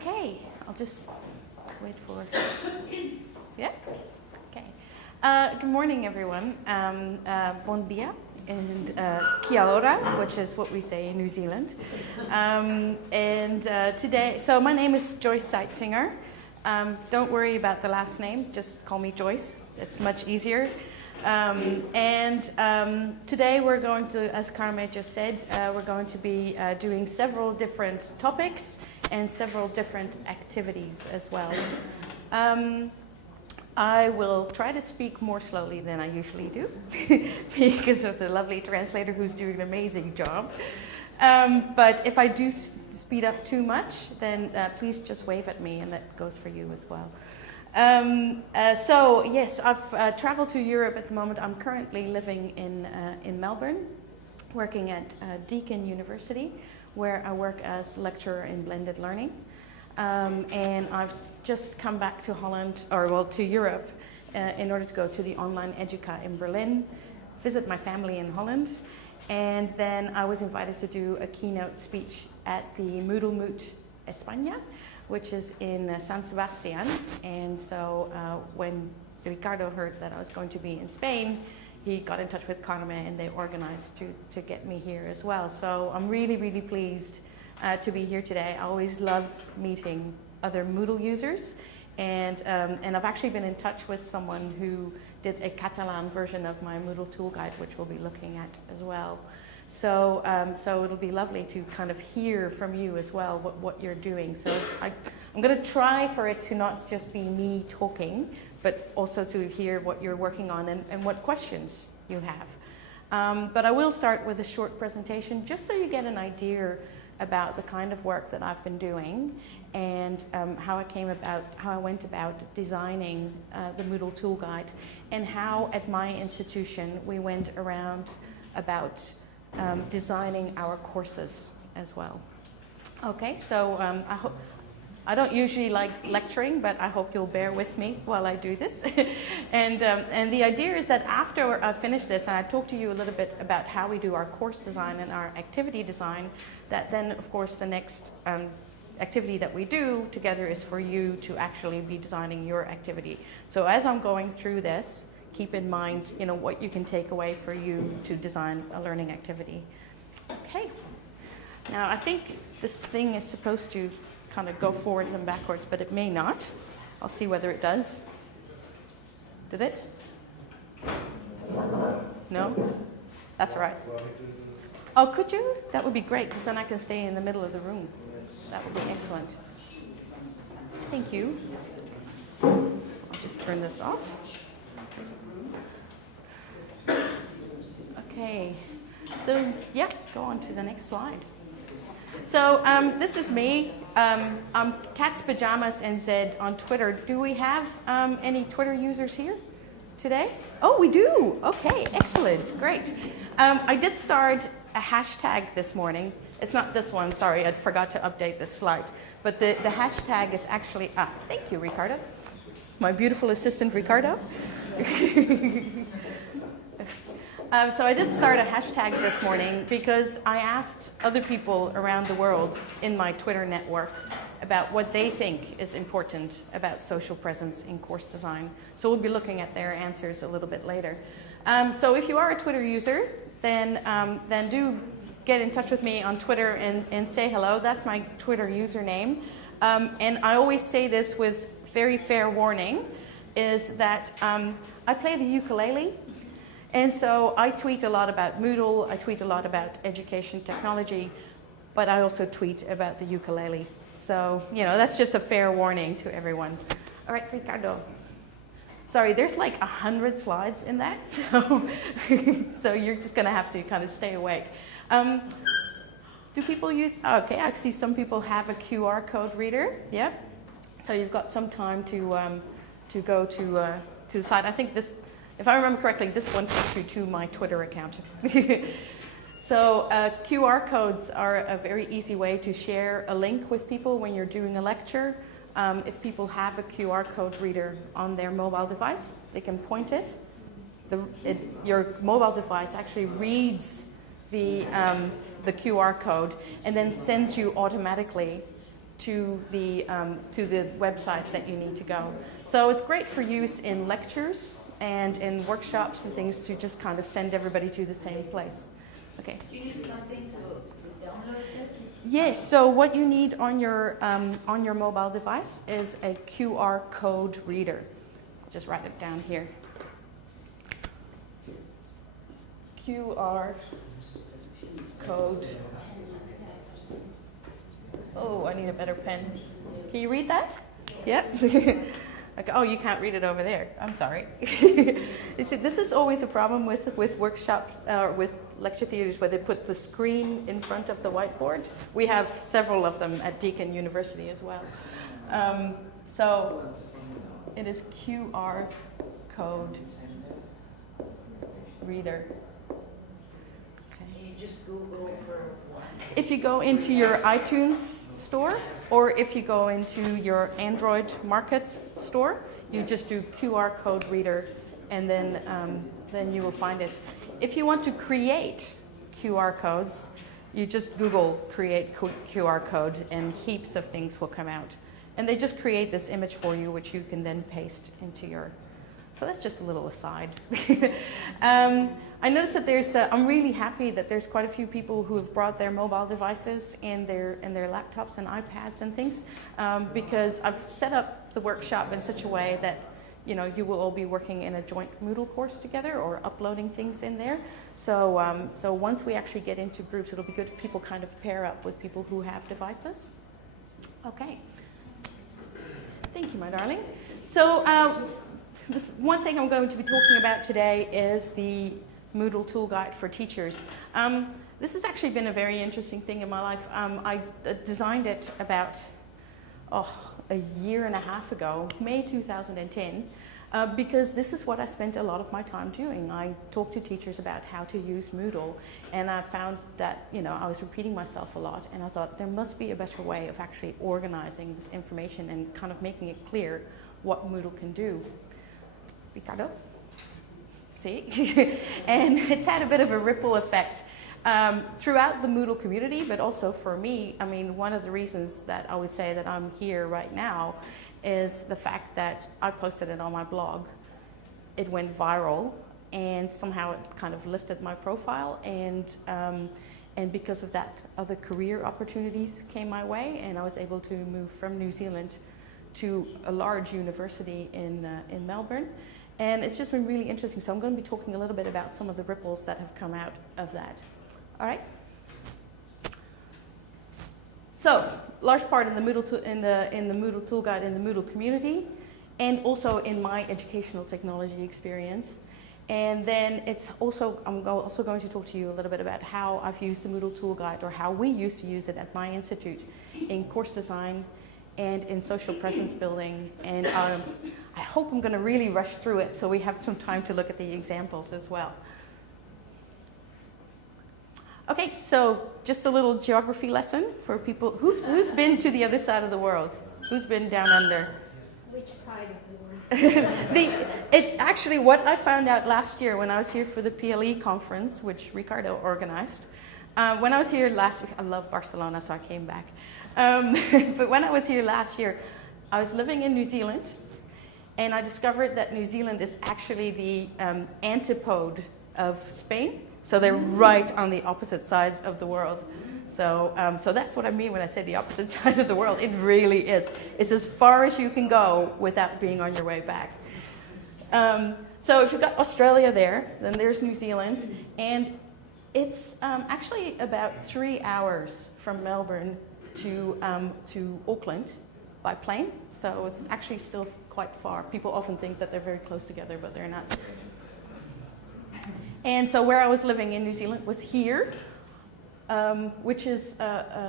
Okay, I'll just wait for. Yeah? Okay. Good morning, everyone. Bon dia and kia ora, which is what we say in New Zealand. Today, so my name is Joyce Seitzinger. Don't worry about the last name, just call me Joyce. It's much easier. Today we're going to, as Carme just said, we're going to be doing several different topics and several different activities as well. I will try to speak more slowly than I usually do because of the lovely translator who's doing an amazing job. But if I do speed up too much, then please just wave at me, and that goes for you as well. So yes, I've traveled to Europe at the moment. I'm currently living in Melbourne, working at Deakin University, where I work as lecturer in blended learning. And I've just come back to to Europe in order to go to the online Educa in Berlin, visit my family in Holland, and then I was invited to do a keynote speech at the Moodle Moot España, which is in San Sebastian. And so when Ricardo heard that I was going to be in Spain, he got in touch with Carme and they organized to get me here as well. So I'm really, really pleased to be here today. I always love meeting other Moodle users. And I've actually been in touch with someone who did a Catalan version of my Moodle tool guide, which we'll be looking at as well. So it'll be lovely to kind of hear from you as well what you're doing. So I'm going to try for it to not just be me talking, but also to hear what you're working on and what questions you have. But I will start with a short presentation just so you get an idea about the kind of work that I've been doing and how I went about designing the Moodle tool guide, and how at my institution we went around about designing our courses as well. Okay, so I don't usually like lecturing, but I hope you'll bear with me while I do this. And the idea is that after I finish this, and I talk to you a little bit about how we do our course design and our activity design, that then, of course, the next activity that we do together is for you to actually be designing your activity. So as I'm going through this, keep in mind, what you can take away for you to design a learning activity. Okay. Now, I think this thing is supposed to kind of go forward and backwards, but it may not. I'll see whether it does. Did it? No? That's all right. Oh, could you? That would be great, because then I can stay in the middle of the room. That would be excellent. Thank you. I'll just turn this off. Okay, so yeah, go on to the next slide. So this is me. I'm Cat's Pajamas NZ on Twitter. Do we have any Twitter users here today? Oh, we do. Okay, excellent, great. I did start a hashtag this morning. It's not this one, sorry, I forgot to update this slide. But the hashtag is actually, thank you, Ricardo. My beautiful assistant, Ricardo. So I did start a hashtag this morning because I asked other people around the world in my Twitter network about what they think is important about social presence in course design. So we'll be looking at their answers a little bit later. So if you are a Twitter user, then do get in touch with me on Twitter and say hello. That's my Twitter username. And I always say this with very fair warning, is that I play the ukulele. And so I tweet a lot about Moodle, I tweet a lot about education technology, but I also tweet about the ukulele. So, that's just a fair warning to everyone. All right, Ricardo. Sorry, there's like 100 slides in that, so, so you're just gonna have to kind of stay awake. Do people use, okay, I see some people have a QR code reader, yeah. So you've got some time to go to the site. I think this, if I remember correctly, this one takes you to my Twitter account. So QR codes are a very easy way to share a link with people when you're doing a lecture. If people have a QR code reader on their mobile device, they can point it. Your mobile device actually reads the QR code and then sends you automatically to the website that you need to go. So it's great for use in lectures and in workshops and things to just kind of send everybody to the same place. Okay. Do you need something to download this? Yes. So what you need on your mobile device is a QR code reader. I'll just write it down here. QR code. Oh, I need a better pen. Can you read that? Yeah. Okay. Oh, you can't read it over there. I'm sorry. You see, this is always a problem with workshops, with lecture theatres where they put the screen in front of the whiteboard. We have several of them at Deakin University as well. So it is QR code reader. You just Google for one. If you go into your iTunes store, or if you go into your Android Market store, you just do QR code reader, and then you will find it. If you want to create QR codes, you just Google create QR code, and heaps of things will come out. And they just create this image for you, which you can then paste into your. So that's just a little aside. I noticed that I'm really happy that there's quite a few people who have brought their mobile devices and their laptops and iPads and things, because I've set up the workshop in such a way that you will all be working in a joint Moodle course together or uploading things in there. So so once we actually get into groups, it'll be good if people kind of pair up with people who have devices. Okay. Thank you, my darling. So one thing I'm going to be talking about today is the Moodle Tool Guide for Teachers. This has actually been a very interesting thing in my life. I designed it about a year and a half ago, May 2010, because this is what I spent a lot of my time doing. I talked to teachers about how to use Moodle, and I found that I was repeating myself a lot, and I thought there must be a better way of actually organizing this information and kind of making it clear what Moodle can do. Ricardo? See? And it's had a bit of a ripple effect throughout the Moodle community, but also for me. I mean, one of the reasons that I would say that I'm here right now is the fact that I posted it on my blog. It went viral, and somehow it kind of lifted my profile, and because of that, other career opportunities came my way, and I was able to move from New Zealand to a large university in Melbourne. And it's just been really interesting. So I'm going to be talking a little bit about some of the ripples that have come out of that. All right. So, large part in the Moodle in the Moodle Tool Guide in the Moodle community, and also in my educational technology experience. And then I'm also going to talk to you a little bit about how I've used the Moodle Tool Guide, or how we used to use it at my institute in course design and in social presence building. And I hope I'm going to really rush through it so we have some time to look at the examples as well. Okay, so just a little geography lesson for people. Who's been to the other side of the world? Who's been down under? Which side of the world? It's actually what I found out last year when I was here for the PLE conference, which Ricardo organized. When I was here last week, I love Barcelona, so I came back. But when I was here last year, I was living in New Zealand, and I discovered that New Zealand is actually the antipode of Spain. So they're right on the opposite sides of the world. So that's what I mean when I say the opposite side of the world. It really is. It's as far as you can go without being on your way back. So if you've got Australia there, then there's New Zealand. And it's actually about 3 hours from Melbourne to Auckland by plane. So it's actually still quite far. People often think that they're very close together, but they're not. And so where I was living in New Zealand was here, which is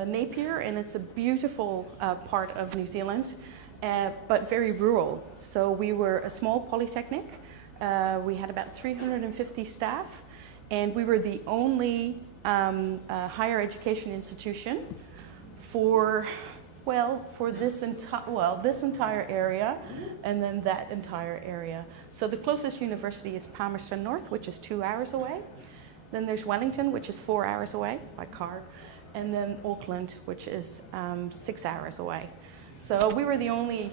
Napier, and it's a beautiful part of New Zealand, but very rural. So we were a small polytechnic. We had about 350 staff, and we were the only higher education institution for this entire area, and then that entire area. So the closest university is Palmerston North, which is 2 hours away. Then there's Wellington, which is 4 hours away by car. and then Auckland, which is 6 hours away. So we were the only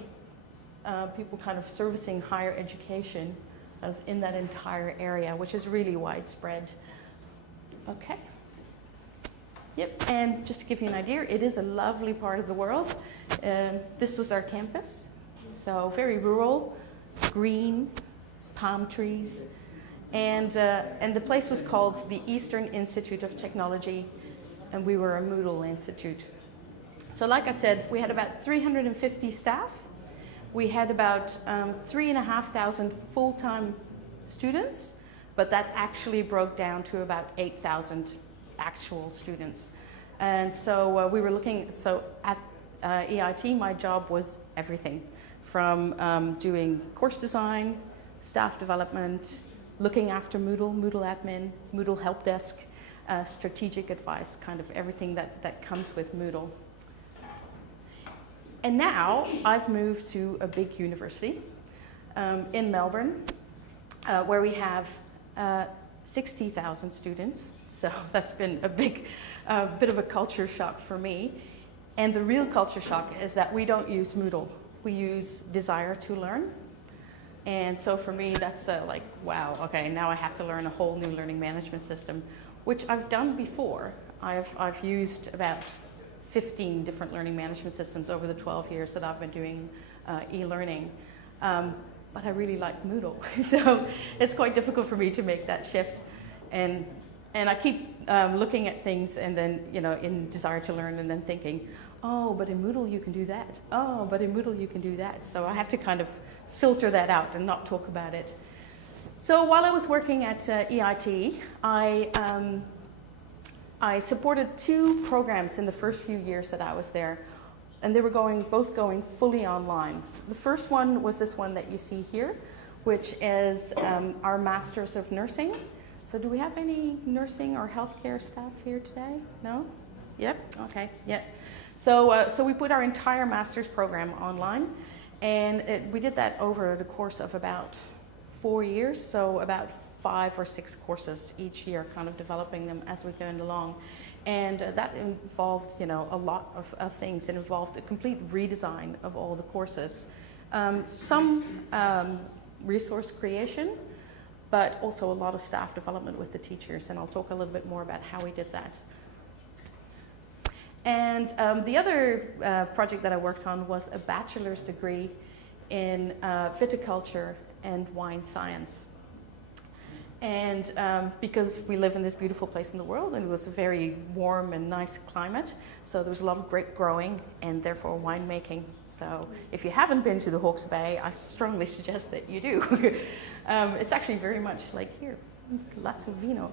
people kind of servicing higher education in that entire area, which is really widespread. Okay. Yep, and just to give you an idea, it is a lovely part of the world. This was our campus, so very rural, green, palm trees, and the place was called the Eastern Institute of Technology, and we were a Moodle institute. So like I said, we had about 350 staff. We had about 3,500 full-time students, but that actually broke down to about 8,000 actual students. And so we were looking, so at EIT, my job was everything from doing course design, staff development, looking after Moodle, Moodle admin, Moodle help desk, strategic advice, kind of everything that comes with Moodle. And now I've moved to a big university in Melbourne, where we have 60,000 students. So that's been a big bit of a culture shock for me. And the real culture shock is that we don't use Moodle. We use Desire to Learn. And so for me, that's like, wow, okay, now I have to learn a whole new learning management system, which I've done before. I've used about 15 different learning management systems over the 12 years that I've been doing e-learning. But I really like Moodle. So it's quite difficult for me to make that shift. And I keep looking at things and then, you know, in Desire to Learn and then thinking, oh, but in Moodle you can do that. Oh, but in Moodle you can do that. So I have to kind of filter that out and not talk about it. So while I was working at EIT, I supported 2 programs in the first few years that I was there, and they were both going fully online. The first one was this one that you see here, which is our Masters of Nursing. So do we have any nursing or healthcare staff here today? No? Yep, okay, yep. So we put our entire master's program online, and we did that over the course of about 4 years, so about 5 or 6 courses each year, kind of developing them as we go along. And that involved, you know, a lot of things. It involved a complete redesign of all the courses. Some resource creation, but also a lot of staff development with the teachers, and I'll talk a little bit more about how we did that. And the other project that I worked on was a bachelor's degree in viticulture and wine science. And because we live in this beautiful place in the world, and it was a very warm and nice climate, so there was a lot of grape growing and therefore winemaking. So if you haven't been to the Hawke's Bay, I strongly suggest that you do. It's actually very much like here, lots of vino.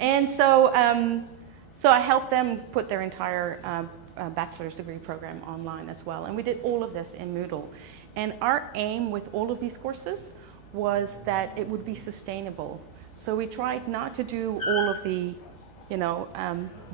And so I helped them put their entire bachelor's degree program online as well. And we did all of this in Moodle. And our aim with all of these courses was that it would be sustainable. So we tried not to do all of the, you know,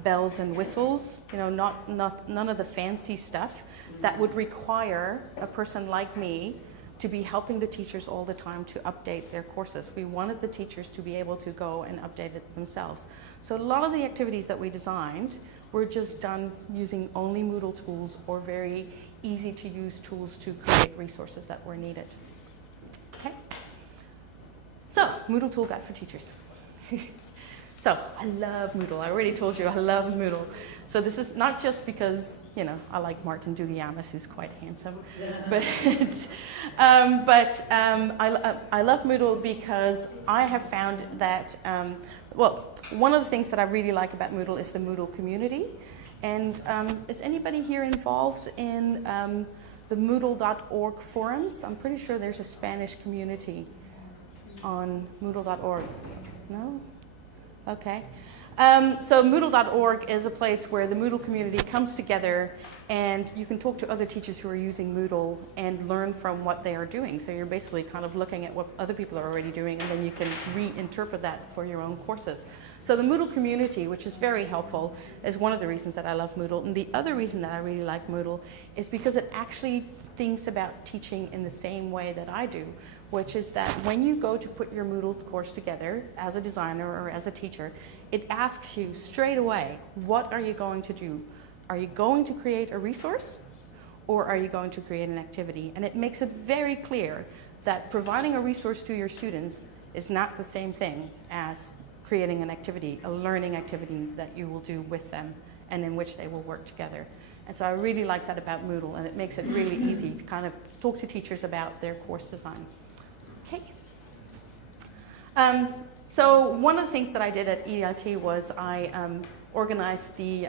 bells and whistles, you know, none of the fancy stuff that would require a person like me to be helping the teachers all the time to update their courses. We wanted the teachers to be able to go and update it themselves. So a lot of the activities that we designed were just done using only Moodle tools or very easy to use tools to create resources that were needed. Okay. So, Moodle Tool Guide for Teachers. So, I love Moodle. I already told you I love Moodle. So this is not just because, you know, I like Martin Dugiamis, who's quite handsome, but I love Moodle because I have found that, well, one of the things that I really like about Moodle is the Moodle community. And is anybody here involved in the Moodle.org forums? I'm pretty sure there's a Spanish community on Moodle.org. No? Okay. So Moodle.org is a place where the Moodle community comes together, and you can talk to other teachers who are using Moodle and learn from what they are doing. So you're basically kind of looking at what other people are already doing, and then you can reinterpret that for your own courses. So the Moodle community, which is very helpful, is one of the reasons that I love Moodle. And the other reason that I really like Moodle is because it actually thinks about teaching in the same way that I do, which is that when you go to put your Moodle course together as a designer or as a teacher, it asks you straight away, what are you going to do? Are you going to create a resource, or are you going to create an activity? And it makes it very clear that providing a resource to your students is not the same thing as creating an activity, a learning activity that you will do with them and in which they will work together. And so I really like that about Moodle, and it makes it really easy to kind of talk to teachers about their course design. Okay. So one of the things that I did at EIT was I organized the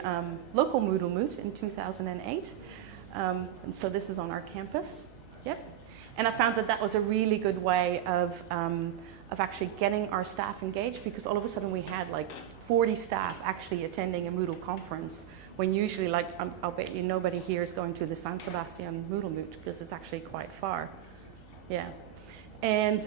local Moodle Moot in 2008. And so this is on our campus. Yep. And I found that that was a really good way of actually getting our staff engaged, because all of a sudden we had like 40 staff actually attending a Moodle conference, when usually, like, I'll bet you nobody here is going to the San Sebastian Moodle Moot because it's actually quite far. Yeah. And,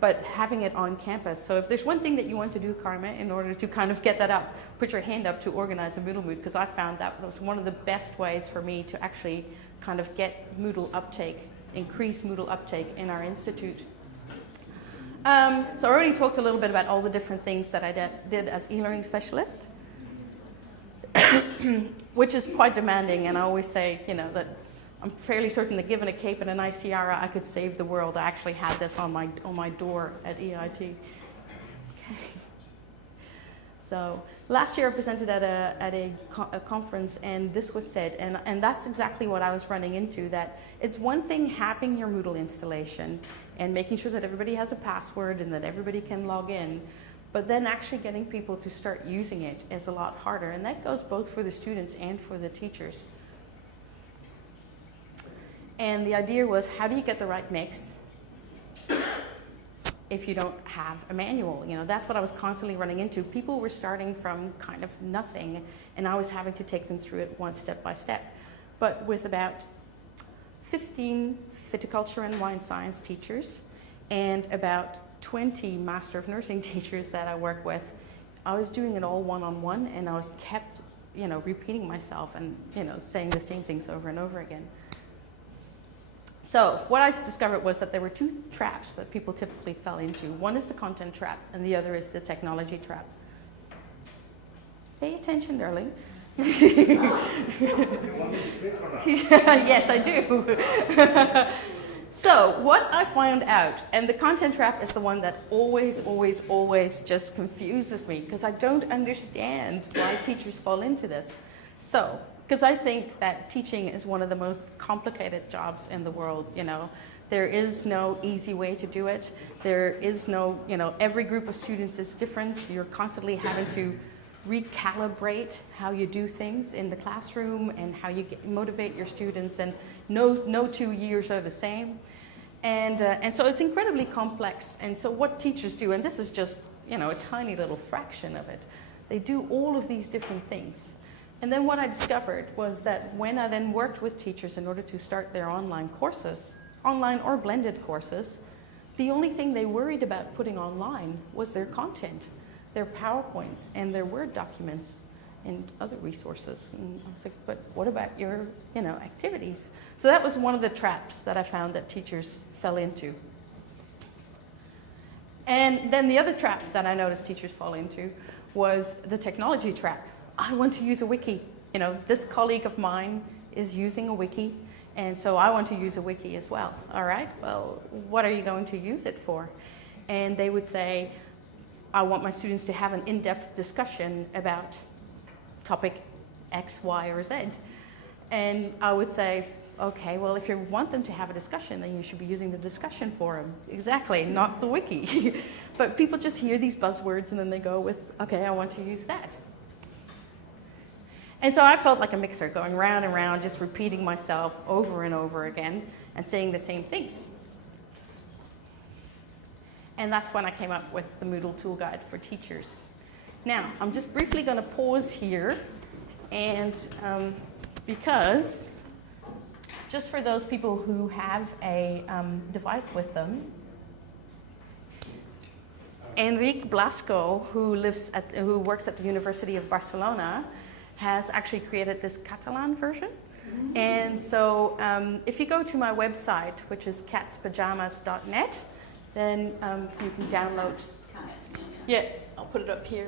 but having it on campus. So if there's one thing that you want to do, Karma, in order to kind of get that up, put your hand up to organize a Moodle Moot, because I found that was one of the best ways for me to actually kind of get Moodle uptake, increase Moodle uptake in our institute. So I already talked a little bit about all the different things that I did as e-learning specialist, which is quite demanding. And I always say, you know, that I'm fairly certain that given a cape and a nice tiara, I could save the world. I actually had this on my door at EIT. Okay. So last year I presented at a conference, and this was said, and that's exactly what I was running into, that it's one thing having your Moodle installation and making sure that everybody has a password and that everybody can log in, but then actually getting people to start using it is a lot harder, and that goes both for the students and for the teachers. And the idea was, how do you get the right mix if you don't have a manual? You know, that's what I was constantly running into. People were starting from kind of nothing, and I was having to take them through it one step by step. But with about 15 viticulture and wine science teachers and about 20 Master of Nursing teachers that I work with, I was doing it all one-on-one, and I was kept, you know, repeating myself and, you know, saying the same things over and over again. So what I discovered was that there were two traps that people typically fell into. One is the content trap, and the other is the technology trap. Pay attention, darling. You want me to click or not? Yes, I do. So what I found out, and the content trap is the one that always, always, always just confuses me, because I don't understand why teachers fall into this. So, because I think that teaching is one of the most complicated jobs in the world, you know. There is no easy way to do it. There is no, you know, every group of students is different. You're constantly having to recalibrate how you do things in the classroom and how you motivate your students, and no 2 years are the same. And so it's incredibly complex. And so what teachers do, and this is just, you know, a tiny little fraction of it, they do all of these different things. And then what I discovered was that when I then worked with teachers in order to start their online courses, online or blended courses, the only thing they worried about putting online was their content, their PowerPoints and their Word documents and other resources. And I was like, but what about your, you know, activities? So that was one of the traps that I found that teachers fell into. And then the other trap that I noticed teachers fall into was the technology trap. I want to use a wiki. You know, this colleague of mine is using a wiki, and so I want to use a wiki as well. All right, well, what are you going to use it for? And they would say, I want my students to have an in-depth discussion about topic X, Y, or Z. And I would say, okay, well, if you want them to have a discussion, then you should be using the discussion forum. Exactly, not the wiki. But people just hear these buzzwords and then they go with, okay, I want to use that. And so I felt like a mixer, going round and round, just repeating myself over and over again and saying the same things. And that's when I came up with the Moodle Tool Guide for Teachers. Now, I'm just briefly going to pause here, and because just for those people who have a device with them, Enric Blasco, who works at the University of Barcelona, has actually created this Catalan version. And so if you go to my website, which is catspajamas.net, then you can download. Yeah, I'll put it up here.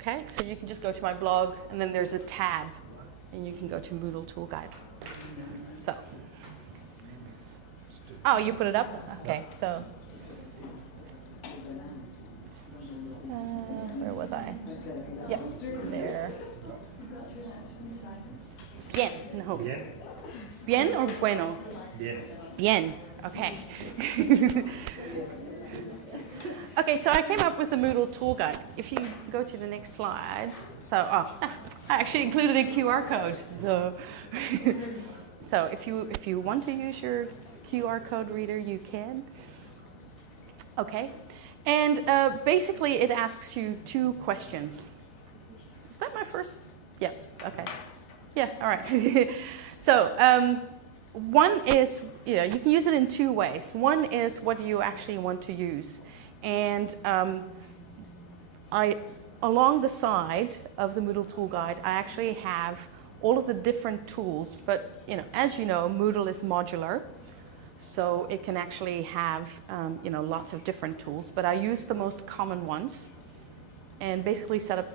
Okay, so you can just go to my blog, and then there's a tab, and you can go to Moodle Tool Guide. So, oh, you put it up? Okay, so, where was I? Yep, there. Bien, no. Bien. Bien or bueno? Bien. Bien, okay. Okay, so I came up with the Moodle tool guide. If you go to the next slide, I actually included a QR code. So if you want to use your QR code reader, you can. Okay, and basically it asks you 2 questions. Is that my first? Yeah, okay. Yeah, all right. So one is, you can use it in 2 ways. One is, what do you actually want to use? And along the side of the Moodle tool guide, I actually have all of the different tools. But as you know, Moodle is modular, so it can actually have lots of different tools. But I use the most common ones, and basically set up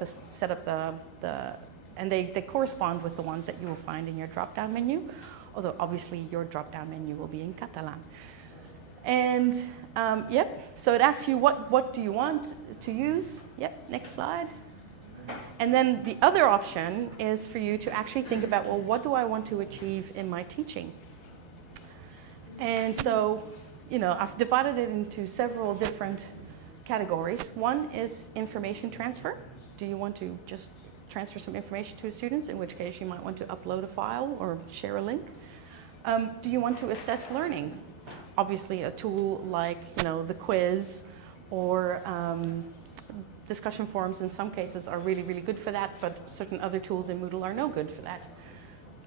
the and they correspond with the ones that you will find in your drop-down menu. Although obviously your drop-down menu will be in Catalan. And so it asks you what do you want to use? Yep, next slide. And then the other option is for you to actually think about, well, what do I want to achieve in my teaching? And so, I've divided it into several different categories. One is information transfer. Do you want to just transfer some information to students, in which case you might want to upload a file or share a link? Do you want to assess learning? Obviously, a tool like the quiz or discussion forums in some cases are really, really good for that, but certain other tools in Moodle are no good for that.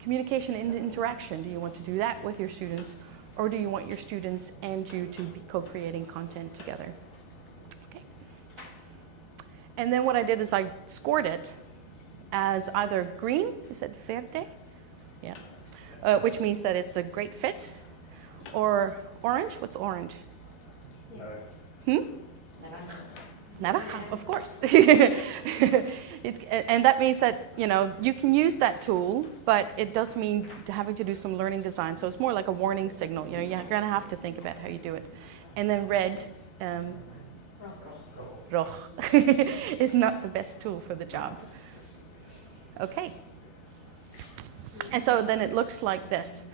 Communication and interaction, do you want to do that with your students, or do you want your students and you to be co-creating content together? Okay. And then what I did is I scored it as either green, is that verde? Yeah, which means that it's a great fit, or orange. What's orange? Naranja, of course. And that means that you can use that tool, but it does mean having to do some learning design. So it's more like a warning signal. You're going to have to think about how you do it. And then red, rojo, is not the best tool for the job. Okay. And so then it looks like this.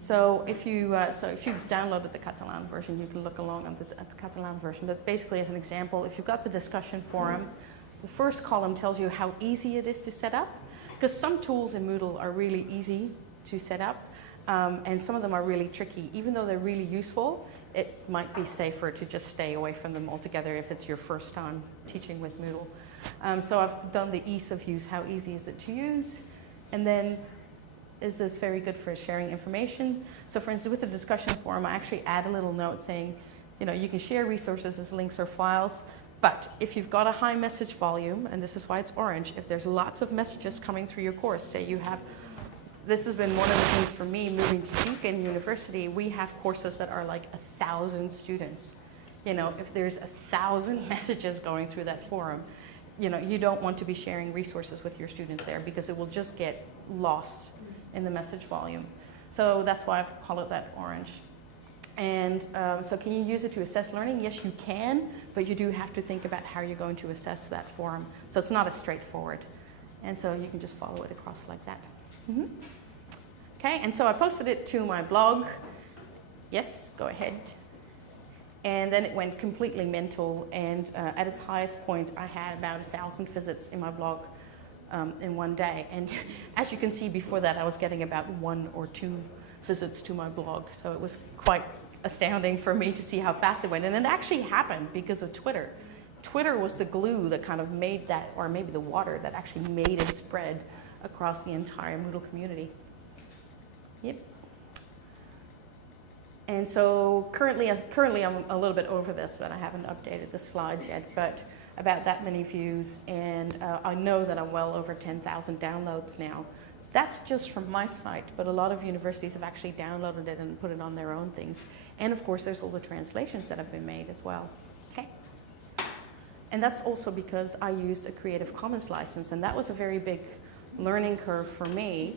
So if you've downloaded the Catalan version, you can look along at the Catalan version. But basically, as an example, if you've got the discussion forum, the first column tells you how easy it is to set up, because some tools in Moodle are really easy to set up, and some of them are really tricky. Even though they're really useful, it might be safer to just stay away from them altogether if it's your first time teaching with Moodle. So I've done the ease of use, how easy is it to use, and then is this very good for sharing information? So for instance, with the discussion forum, I actually add a little note saying, you can share resources as links or files, but if you've got a high message volume, and this is why it's orange, if there's lots of messages coming through your course, say you have, this has been one of the things for me moving to Deakin University, we have courses that are like 1,000 students. If there's 1,000 messages going through that forum, you don't want to be sharing resources with your students there because it will just get lost in the message volume. So that's why I call it that orange. And so can you use it to assess learning? Yes, you can, but you do have to think about how you're going to assess that forum. So it's not as straightforward. And so you can just follow it across like that. Mm-hmm. Okay, and so I posted it to my blog. Yes, go ahead. And then it went completely mental, and at its highest point, I had about 1,000 visits in my blog in one day. And as you can see, before that, I was getting about 1 or 2 visits to my blog. So it was quite astounding for me to see how fast it went. And it actually happened because of Twitter. Twitter was the glue that kind of made that, or maybe the water that actually made it spread across the entire Moodle community. Yep. And so currently I'm a little bit over this, but I haven't updated the slides yet, but about that many views, and I know that I'm well over 10,000 downloads now. That's just from my site, but a lot of universities have actually downloaded it and put it on their own things. And of course, there's all the translations that have been made as well. Okay. And that's also because I used a Creative Commons license, and that was a very big learning curve for me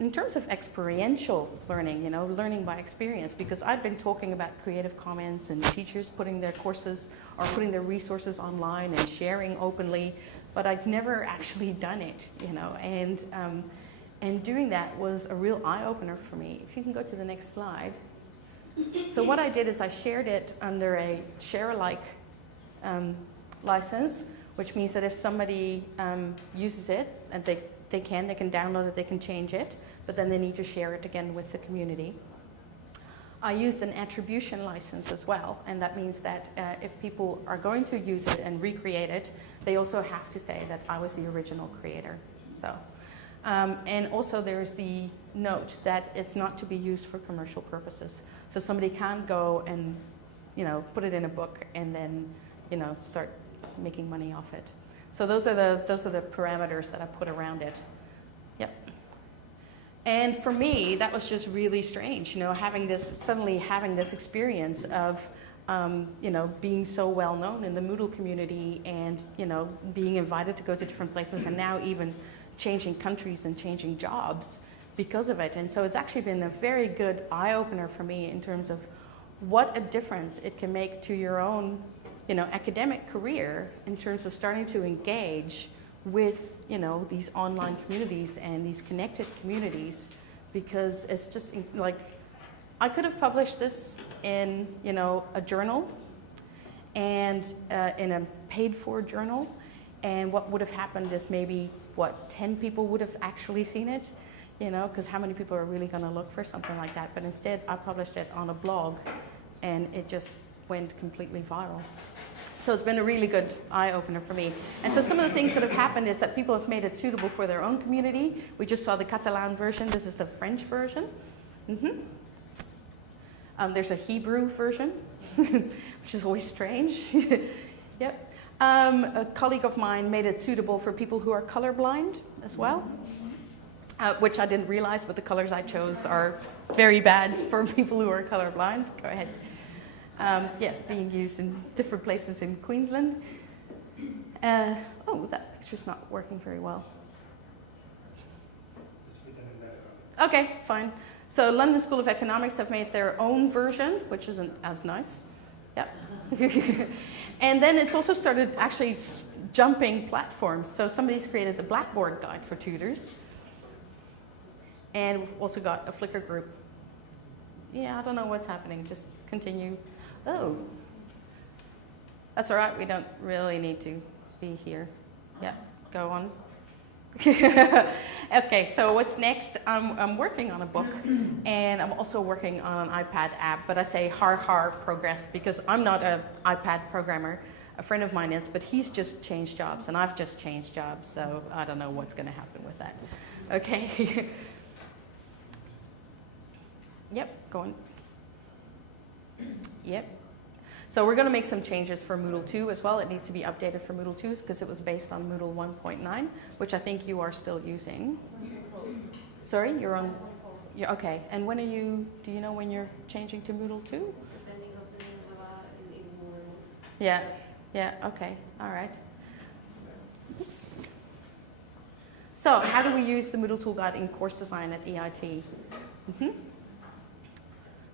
in terms of experiential learning, learning by experience, because I'd been talking about Creative Commons and teachers putting their courses or putting their resources online and sharing openly, but I'd never actually done it, and doing that was a real eye-opener for me. If you can go to the next slide. So what I did is I shared it under a share-alike license, which means that if somebody uses it, and they can download it, they can change it, but then they need to share it again with the community. I use an attribution license as well, and that means that if people are going to use it and recreate it, they also have to say that I was the original creator. So, and also there's the note that it's not to be used for commercial purposes. So somebody can't go and, put it in a book and then, start making money off it. So those are the parameters that I put around it. Yep. And for me, that was just really strange, suddenly having this experience of, being so well known in the Moodle community, and being invited to go to different places, and now even changing countries and changing jobs because of it. And so it's actually been a very good eye-opener for me in terms of what a difference it can make to your own academic career in terms of starting to engage with, these online communities and these connected communities, because it's just like, I could have published this in, a journal and in a paid-for journal, and what would have happened is maybe, 10 people would have actually seen it, because how many people are really going to look for something like that? But instead, I published it on a blog, and it just went completely viral. So it's been a really good eye-opener for me. And so some of the things that have happened is that people have made it suitable for their own community. We just saw the Catalan version. This is the French version. There's a Hebrew version, which is always strange. Yep. A colleague of mine made it suitable for people who are colorblind as well, which I didn't realize, but the colors I chose are very bad for people who are colorblind. Go ahead. Being used in different places in Queensland. That picture's not working very well. Okay, fine. So London School of Economics have made their own version, which isn't as nice. Yep. And then it's also started actually jumping platforms. So somebody's created the Blackboard guide for tutors. And we've also got a Flickr group. Yeah, I don't know what's happening. Just continue. Oh, that's all right. We don't really need to be here. Yeah, go on. Okay, so what's next? I'm working on a book, and I'm also working on an iPad app, but I say har progress because I'm not an iPad programmer. A friend of mine is, but he's just changed jobs, and I've just changed jobs, so I don't know what's going to happen with that. Okay. Yep, go on. Yep. So we're going to make some changes for Moodle 2 as well. It needs to be updated for Moodle 2 because it was based on Moodle 1.9, which I think you are still using. Sorry, you're on. Yeah, okay. And when are you? Do you know when you're changing to Moodle 2? Depending on the in world. Yeah. Yeah. Okay. All right. Yes. So how do we use the Moodle tool guide in course design at EIT?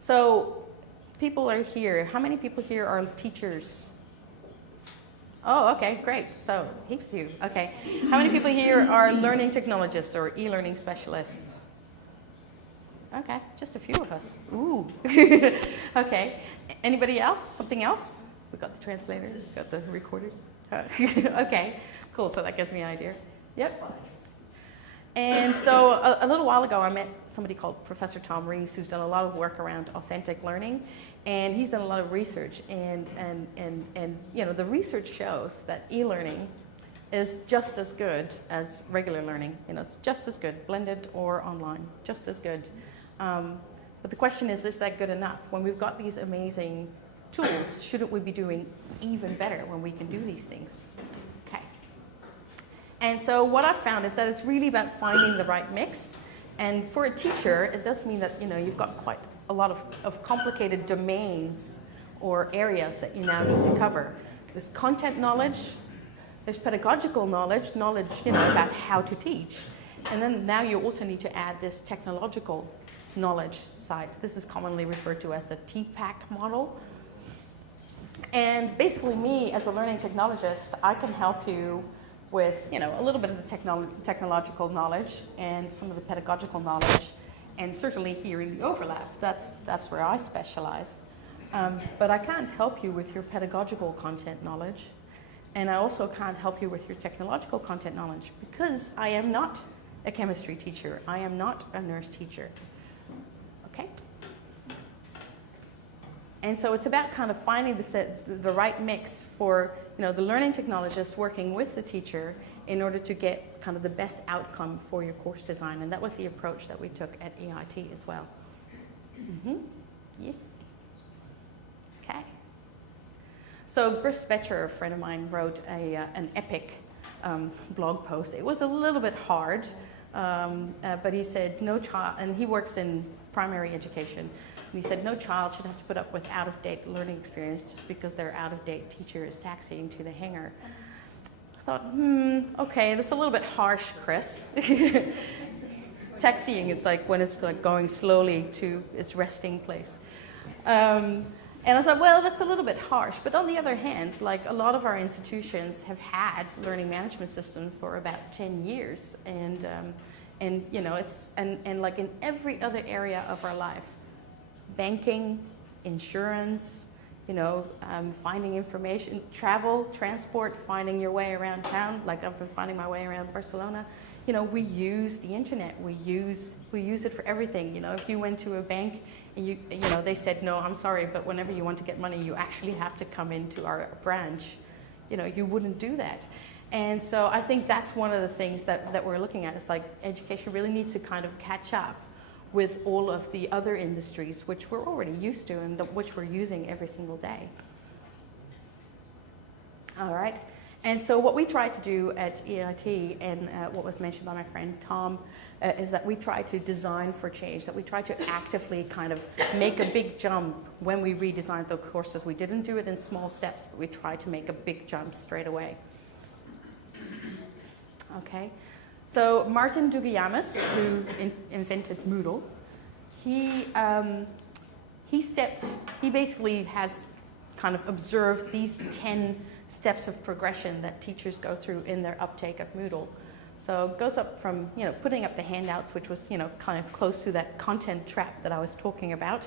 So people are here. How many people here are teachers? Oh, okay, great. So heaps of you. Okay. How many people here are learning technologists or e-learning specialists? Okay, just a few of us. Ooh. Okay. Anybody else? Something else? We got the translator. We got the recorders. Okay, cool. So that gives me an idea. Yep. And so a little while ago, I met somebody called Professor Tom Reeves, who's done a lot of work around authentic learning, and he's done a lot of research. And you know, the research shows that e-learning is just as good as regular learning. You know, it's just as good, blended or online, just as good. But the question is that good enough? When we've got these amazing tools, shouldn't we be doing even better when we can do these things? Okay. And so what I've found is that it's really about finding the right mix. And for a teacher, it does mean that, you know, you've got quite a lot of complicated domains or areas that you now need to cover. There's content knowledge, there's pedagogical knowledge, you know, about how to teach. And then now you also need to add this technological knowledge side. This is commonly referred to as the TPAC model. And basically me, as a learning technologist, I can help you with, you know, a little bit of the technological knowledge and some of the pedagogical knowledge, and certainly here in the overlap. That's where I specialize. But I can't help you with your pedagogical content knowledge. And I also can't help you with your technological content knowledge because I am not a chemistry teacher. I am not a nurse teacher. Okay? And so it's about kind of finding the right mix for, you know, the learning technologist working with the teacher in order to get kind of the best outcome for your course design. And that was the approach that we took at EIT as well. Yes? Okay. So Chris Betcher, a friend of mine, wrote an epic blog post. It was a little bit hard, but he said no child, and he works in primary education, and he said no child should have to put up with out-of-date learning experience just because their out-of-date teacher is taxiing to the hangar. I thought, okay, that's a little bit harsh, Chris. Taxiing is like when it's like going slowly to its resting place. And I thought, well, that's a little bit harsh. But on the other hand, like a lot of our institutions have had learning management systems for about 10 years. And you know, it's, and like in every other area of our life, banking, insurance, you know, finding information, travel, transport, finding your way around town, like I've been finding my way around Barcelona. You know, we use the internet. We use it for everything. You know, if you went to a bank and you know, they said, no, I'm sorry, but whenever you want to get money, you actually have to come into our branch. You know, you wouldn't do that. And so I think that's one of the things that we're looking at. Is like education really needs to kind of catch up with all of the other industries which we're already used to and which we're using every single day. All right. And so what we try to do at EIT, and what was mentioned by my friend Tom, is that we try to design for change, that we try to actively kind of make a big jump when we redesigned the courses. We didn't do it in small steps, but we tried to make a big jump straight away. Okay, so Martin Duguyamas, who invented Moodle, he basically has kind of observed these 10 steps of progression that teachers go through in their uptake of Moodle. So it goes up from, you know, putting up the handouts, which was, you know, kind of close to that content trap that I was talking about,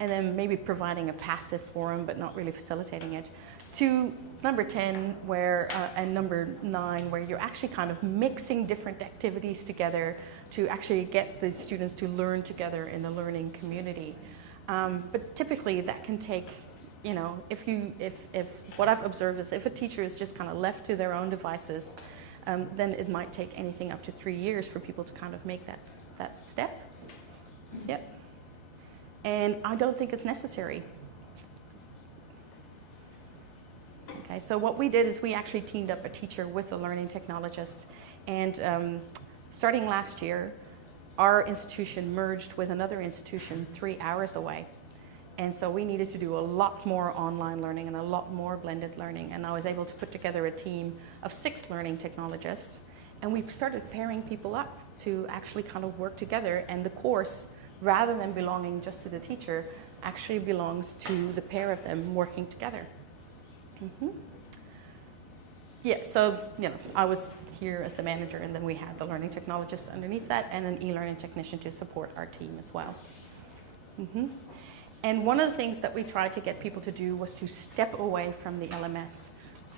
and then maybe providing a passive forum but not really facilitating it, to number 10 where, and number 9 where you're actually kind of mixing different activities together to actually get the students to learn together in a learning community. But typically that can take, you know, if what I've observed is if a teacher is just kind of left to their own devices, then it might take anything up to 3 years for people to kind of make that step. Yep. And I don't think it's necessary. Okay, so what we did is we actually teamed up a teacher with a learning technologist, and starting last year, our institution merged with another institution 3 hours away. And so we needed to do a lot more online learning and a lot more blended learning. And I was able to put together a team of 6 learning technologists. And we started pairing people up to actually kind of work together. And the course, rather than belonging just to the teacher, actually belongs to the pair of them working together. Yeah, so, you know, I was here as the manager, and then we had the learning technologist underneath that and an e-learning technician to support our team as well. And one of the things that we tried to get people to do was to step away from the LMS.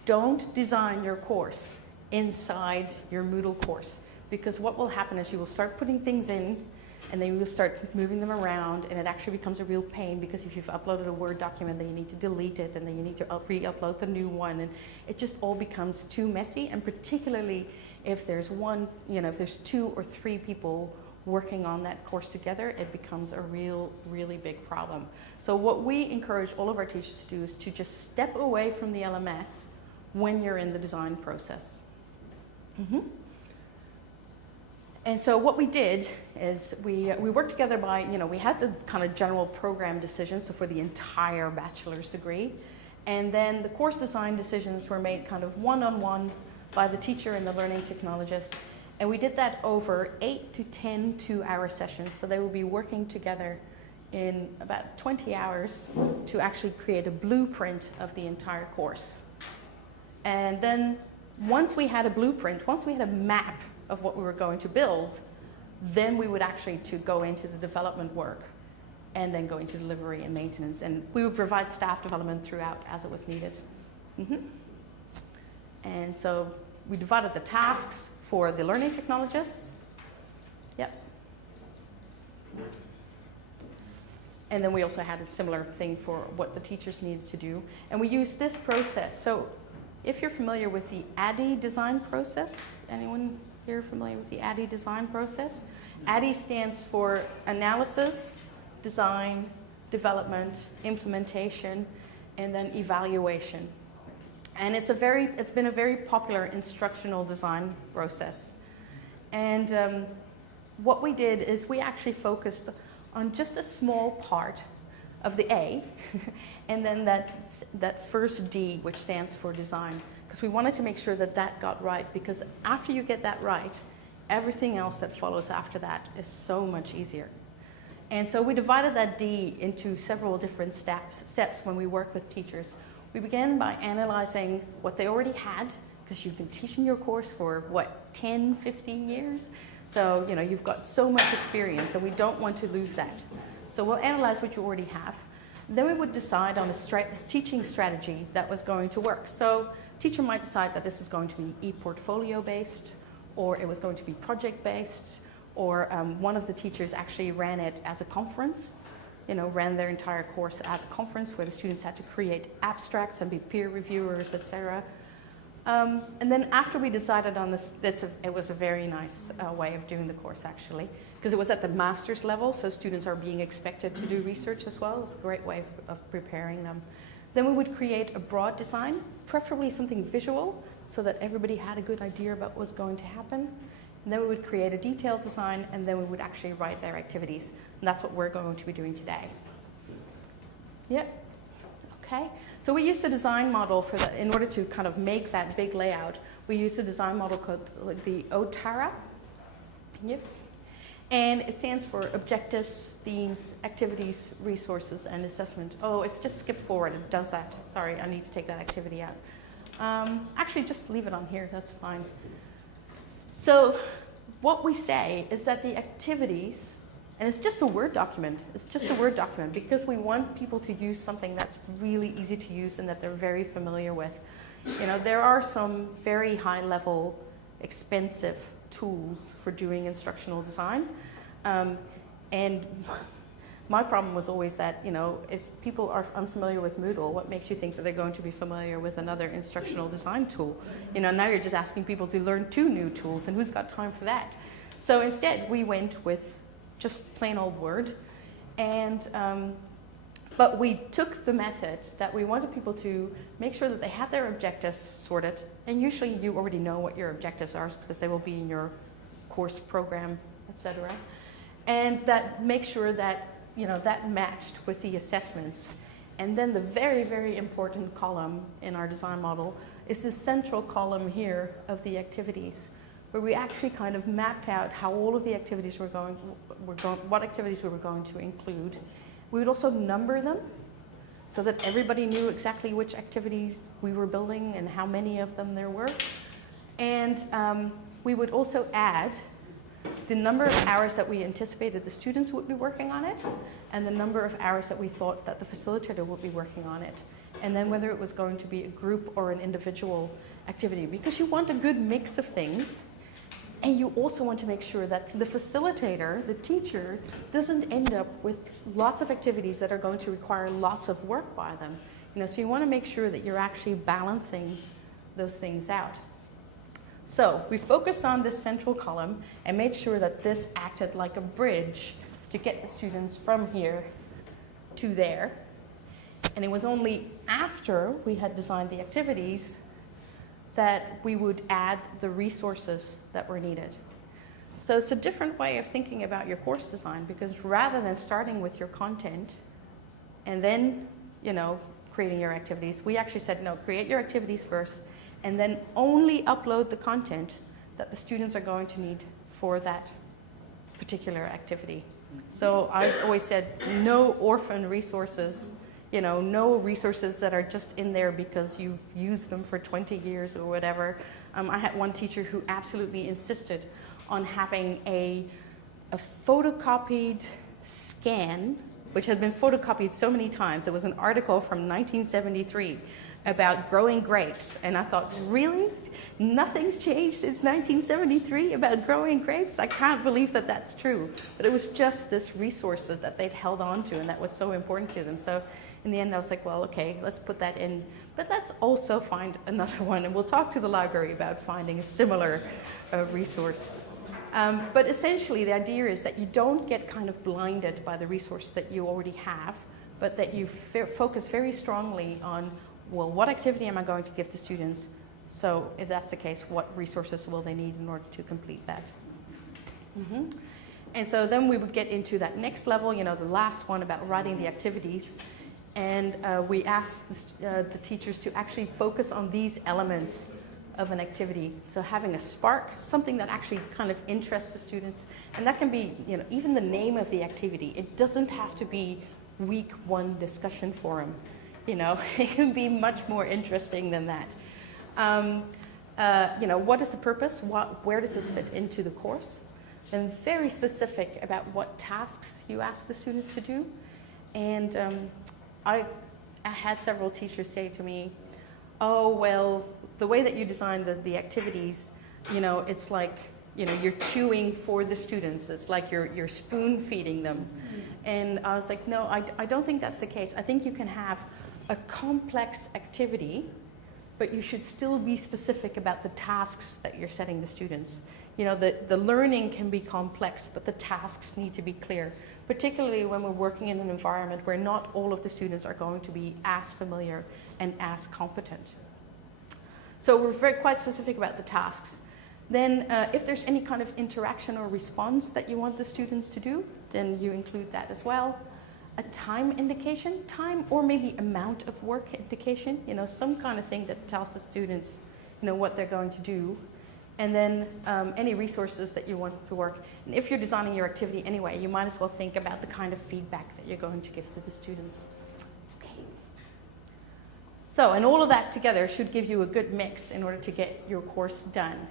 Don't design your course inside your Moodle course, because what will happen is you will start putting things in, and then you will start moving them around, and it actually becomes a real pain because if you've uploaded a Word document, then you need to delete it, and then you need to re-upload the new one, and it just all becomes too messy, and particularly if there's if there's 2 or 3 people working on that course together, it becomes a really big problem. So what we encourage all of our teachers to do is to just step away from the LMS when you're in the design process. And so what we did is we worked together by, we had the kind of general program decisions, so for the entire bachelor's degree. And then the course design decisions were made kind of one-on-one by the teacher and the learning technologist. And we did that over 8 to 10 2-hour sessions. So they would be working together in about 20 hours to actually create a blueprint of the entire course. And then once we had a blueprint, once we had a map of what we were going to build, then we would actually go into the development work and then go into delivery and maintenance. And we would provide staff development throughout as it was needed. And so we divided the tasks for the learning technologists. Yep. And then we also had a similar thing for what the teachers needed to do. And we used this process. So if you're familiar with the ADDIE design process, anyone here familiar with the ADDIE design process? ADDIE stands for analysis, design, development, implementation, and then evaluation. And it's been a very popular instructional design process. And what we did is we actually focused on just a small part of the A, and then that first D, which stands for design, because we wanted to make sure that that got right, because after you get that right, everything else that follows after that is so much easier. And so we divided that D into several different steps when we worked with teachers. We began by analyzing what they already had, because you've been teaching your course for, 10, 15 years? So, you've got so much experience, and we don't want to lose that. So we'll analyze what you already have. Then we would decide on a teaching strategy that was going to work. So teacher might decide that this was going to be e-portfolio based, or it was going to be project based, or one of the teachers actually ran it as a conference, ran their entire course as a conference where the students had to create abstracts and be peer reviewers, etc. And then after we decided on this, it was a very nice way of doing the course actually, because it was at the master's level, so students are being expected to do research as well. It's a great way of preparing them. Then we would create a broad design, preferably something visual, so that everybody had a good idea about what was going to happen. And then we would create a detailed design, and then we would actually write their activities. And that's what we're going to be doing today. Yep. Okay. So we used a design model for that in order to kind of make that big layout. We used a design model called the OTARA. Yep. And it stands for Objectives, Themes, Activities, Resources, and Assessment. Oh, it's just skipped forward. It does that. Sorry, I need to take that activity out. Actually, just leave it on here. That's fine. So what we say is that the activities, and it's just a Word document. It's just a Word document because we want people to use something that's really easy to use and that they're very familiar with. There are some very high-level, expensive tools for doing instructional design. And my problem was always that, if people are unfamiliar with Moodle, what makes you think that they're going to be familiar with another instructional design tool? Now you're just asking people to learn 2 new tools, and who's got time for that? So instead, we went with just plain old Word. And, but we took the method that we wanted people to make sure that they had their objectives sorted. And usually you already know what your objectives are because they will be in your course program, etc. And that make sure that, that matched with the assessments. And then the very, very important column in our design model is the central column here of the activities, where we actually kind of mapped out how all of the activities what activities we were going to include. We would also number them so that everybody knew exactly which activities we were building and how many of them there were. And we would also add the number of hours that we anticipated the students would be working on it, and the number of hours that we thought that the facilitator would be working on it. And then whether it was going to be a group or an individual activity, because you want a good mix of things. And you also want to make sure that the facilitator, the teacher, doesn't end up with lots of activities that are going to require lots of work by them. So you want to make sure that you're actually balancing those things out. So we focused on this central column and made sure that this acted like a bridge to get the students from here to there. And it was only after we had designed the activities that we would add the resources that were needed. So it's a different way of thinking about your course design, because rather than starting with your content and then, creating your activities, we actually said, no, create your activities first and then only upload the content that the students are going to need for that particular activity. So I always said no orphan resources, no resources that are just in there because you've used them for 20 years or whatever. I had one teacher who absolutely insisted on having a photocopied scan, which had been photocopied so many times. There was an article from 1973 about growing grapes. And I thought, really? Nothing's changed since 1973 about growing grapes? I can't believe that that's true. But it was just this resources that they'd held on to, and that was so important to them. So in the end, I was like, well, okay, let's put that in. But let's also find another one. And we'll talk to the library about finding a similar resource. But essentially, the idea is that you don't get kind of blinded by the resource that you already have, but that you focus very strongly on, well, what activity am I going to give to students? So if that's the case, what resources will they need in order to complete that? And so then we would get into that next level, the last one about writing the activities. And we asked the teachers to actually focus on these elements of an activity. So having a spark, something that actually kind of interests the students. And that can be, even the name of the activity. It doesn't have to be week 1 discussion forum. It can be much more interesting than that. What is the purpose? Where does this fit into the course? And very specific about what tasks you ask the students to do. And I had several teachers say to me, oh, well, the way that you design the activities, it's like, you're chewing for the students. It's like you're spoon feeding them. And I was like, no, I don't think that's the case. I think you can have a complex activity, but you should still be specific about the tasks that you're setting the students. The learning can be complex, but the tasks need to be clear, particularly when we're working in an environment where not all of the students are going to be as familiar and as competent. So we're quite specific about the tasks. Then if there's any kind of interaction or response that you want the students to do, then you include that as well. A time indication, time or maybe amount of work indication, some kind of thing that tells the students, what they're going to do. And then any resources that you want to work. And if you're designing your activity anyway, you might as well think about the kind of feedback that you're going to give to the students. Okay. So, and all of that together should give you a good mix in order to get your course done.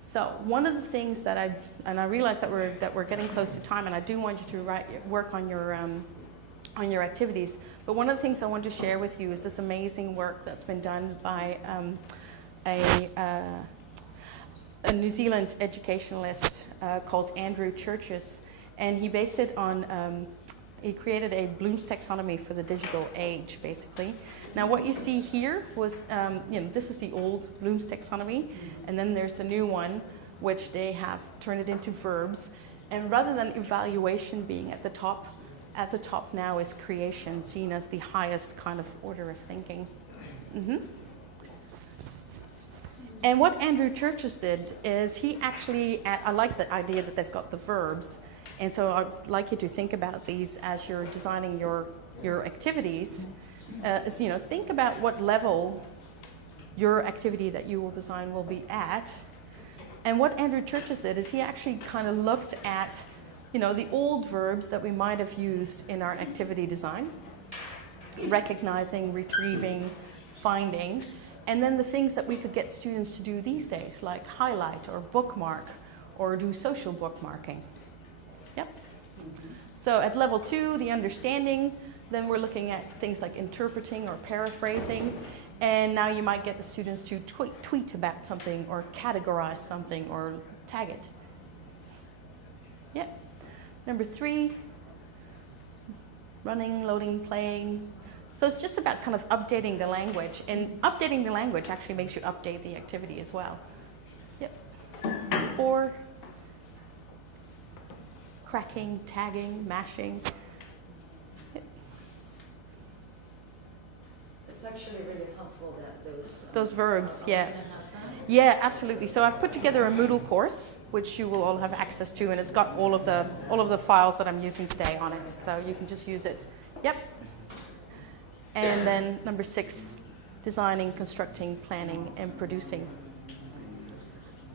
So one of the things that I realize that we're getting close to time, and I do want you to work on your activities. But one of the things I want to share with you is this amazing work that's been done by a New Zealand educationalist called Andrew Churches, and he based it on. He created a Bloom's taxonomy for the digital age, basically. Now, what you see here was, this is the old Bloom's taxonomy, and then there's the new one, which they have turned it into verbs. And rather than evaluation being at the top now is creation, seen as the highest kind of order of thinking. And what Andrew Churches did is he actually, I like the idea that they've got the verbs, and so I'd like you to think about these as you're designing your activities. Think about what level your activity that you will design will be at. And what Andrew Churches did is he actually kind of looked at, the old verbs that we might have used in our activity design, recognizing, retrieving, finding, and then the things that we could get students to do these days, like highlight or bookmark or do social bookmarking. Yep. So at level 2, the understanding, then we're looking at things like interpreting or paraphrasing. And now you might get the students to tweet about something or categorize something or tag it. Yeah. Number 3, running, loading, playing. So it's just about kind of updating the language. And updating the language actually makes you update the activity as well. Yep. 4, cracking, tagging, mashing. Yep. It's actually really helpful that Those verbs, yeah. Gonna have that. Yeah, absolutely. So I've put together a Moodle course, which you will all have access to, and it's got all of the files that I'm using today on it. So you can just use it. Yep. And then number 6, designing, constructing, planning, and producing.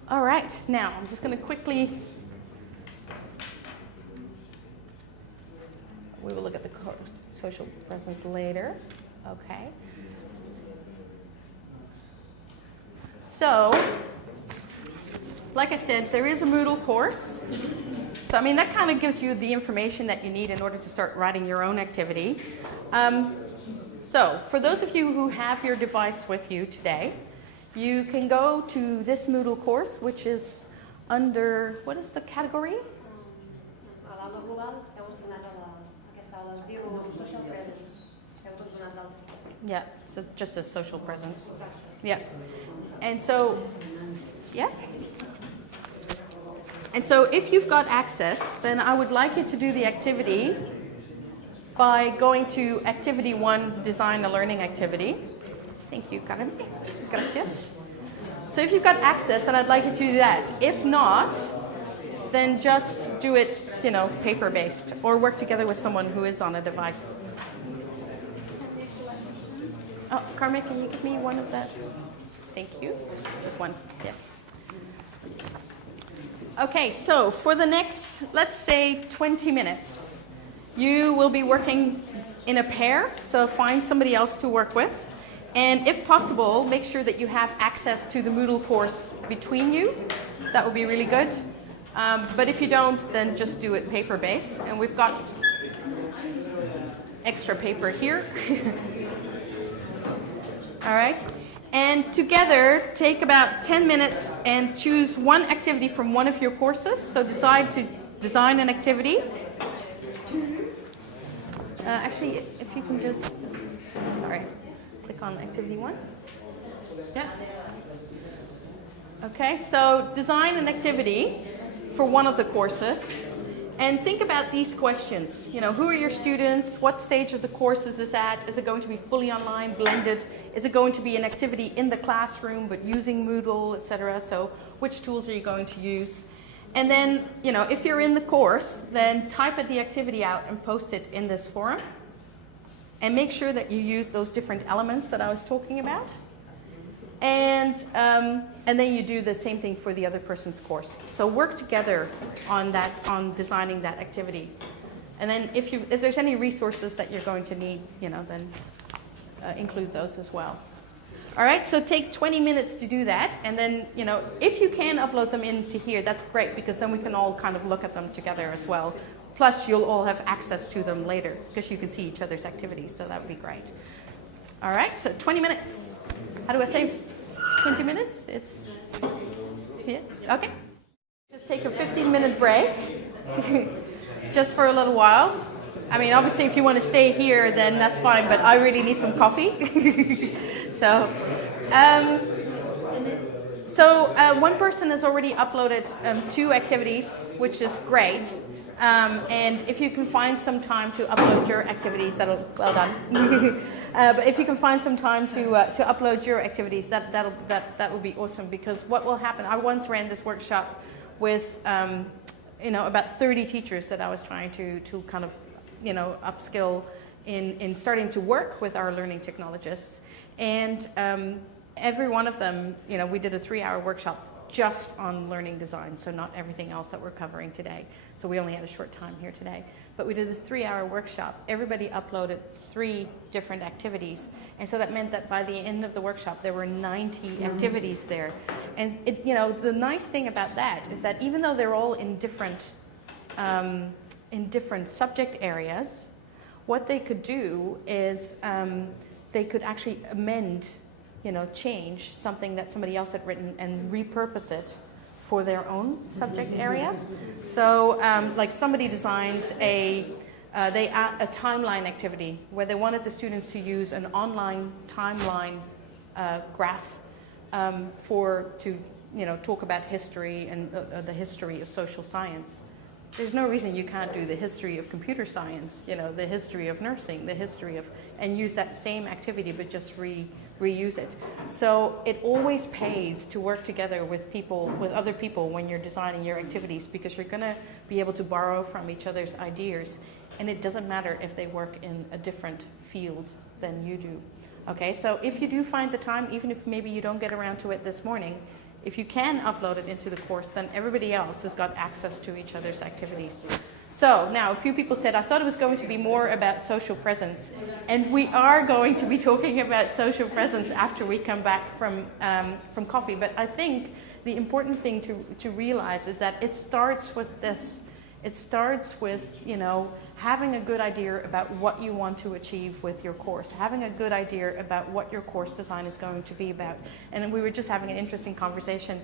All right. Now I'm just going to quickly. We will look at the social presence later. Okay. So, like I said, there is a Moodle course. So, I mean, that kind of gives you the information that you need in order to start writing your own activity. So, for those of you who have your device with you today, you can go to this Moodle course, which is under, what is the category? A l'aula global heu destinat a aquesta aula, es diu Social Presence. Heu tots donat d'alta. Yeah, so just as social presence. Yeah. And so, yeah. And so if you've got access, then I would like you to do the activity by going to Activity 1, Design a Learning Activity. Thank you, Karen. Gracias. So if you've got access, then I'd like you to do that. If not, then just do it, paper-based, or work together with someone who is on a device. Oh, Carmen, can you give me one of that? Thank you. Just one. Yeah. Okay, so for the next, let's say 20 minutes, you will be working in a pair, so find somebody else to work with. And if possible, make sure that you have access to the Moodle course between you. That would be really good. But if you don't, then just do it paper-based. And we've got extra paper here. All right. And together, take about 10 minutes and choose one activity from one of your courses. So decide to design an activity. Actually, if you can just, click on activity 1. Yeah. Okay, so design an activity for one of the courses. And think about these questions. Who are your students? What stage of the course is this at? Is it going to be fully online, blended? Is it going to be an activity in the classroom but using Moodle, etc.? So which tools are you going to use? And then, if you're in the course, then type the activity out and post it in this forum. And make sure that you use those different elements that I was talking about. And then you do the same thing for the other person's course. So work together on designing that activity. And then if there's any resources that you're going to need, then include those as well. All right, so take 20 minutes to do that. And then, if you can upload them into here, that's great, because then we can all kind of look at them together as well. Plus, you'll all have access to them later, because you can see each other's activities, so that would be great. All right, so 20 minutes. How do I say 20 minutes? It's, yeah, okay. Just take a 15-minute break, just for a little while. I mean, obviously, if you want to stay here, then that's fine, but I really need some coffee. So one person has already uploaded 2 activities, which is great. And if you can find some time to upload your activities, well done. But if you can find some time to upload your activities, that would be awesome. Because what will happen? I once ran this workshop with about 30 teachers that I was trying to kind of upskill in starting to work with our learning technologists, and every one of them, we did a 3-hour workshop just on learning design, so not everything else that we're covering today. So we only had a short time here today. But we did a 3-hour workshop. Everybody uploaded 3 different activities. And so that meant that by the end of the workshop, there were 90 activities there. And the nice thing about that is that even though they're all in different subject areas, what they could do is they could actually amend change something that somebody else had written and repurpose it for their own subject area. So like somebody designed a timeline activity where they wanted the students to use an online timeline graph to talk about history and the history of social science. There's no reason you can't do the history of computer science, the history of nursing, the history of, and use that same activity but just reuse it. So it always pays to work together with other people when you're designing your activities, because you're going to be able to borrow from each other's ideas, and it doesn't matter if they work in a different field than you do. Okay, so if you do find the time, even if maybe you don't get around to it this morning, if you can upload it into the course, then everybody else has got access to each other's activities. So now a few people said, I thought it was going to be more about social presence. And we are going to be talking about social presence after we come back from coffee. But I think the important thing to realize is that it starts with this. It starts with, having a good idea about what you want to achieve with your course, having a good idea about what your course design is going to be about. And we were just having an interesting conversation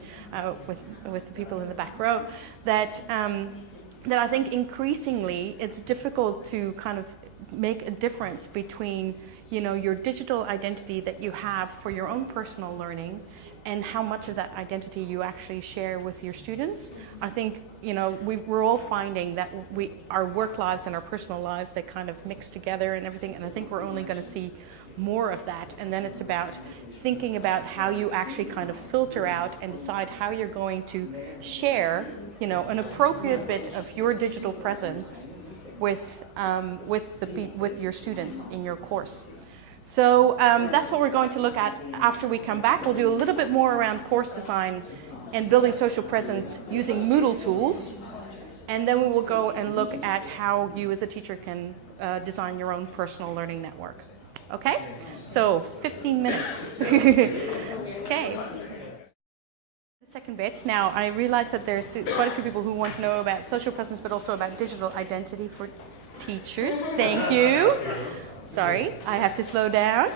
with the people in the back row that I think increasingly it's difficult to kind of make a difference between, your digital identity that you have for your own personal learning and how much of that identity you actually share with your students. I think, we're all finding that our work lives and our personal lives, they kind of mix together and everything, and I think we're only going to see more of that. And then it's about thinking about how you actually kind of filter out and decide how you're going to share, an appropriate bit of your digital presence with your students in your course. So that's what we're going to look at after we come back. We'll do a little bit more around course design and building social presence using Moodle tools. And then we will go and look at how you as a teacher can design your own personal learning network. Okay? So 15 minutes. Okay. The second bit. Now, I realize that there's quite a few people who want to know about social presence, but also about digital identity for teachers. Thank you. Sorry, I have to slow down,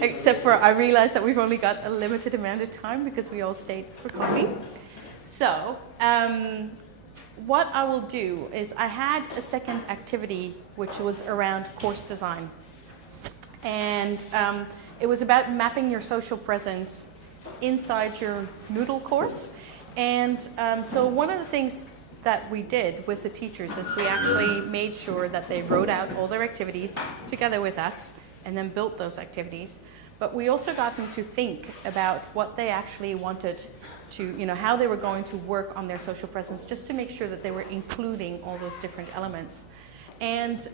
except for I realize that we've only got a limited amount of time because we all stayed for coffee. So, what I will do is I had a second activity which was around course design. And it was about mapping your social presence inside your Moodle course. And so one of the things that we did with the teachers is we actually made sure that they wrote out all their activities together with us and then built those activities. But we also got them to think about what they actually wanted to, how they were going to work on their social presence, just to make sure that they were including all those different elements. And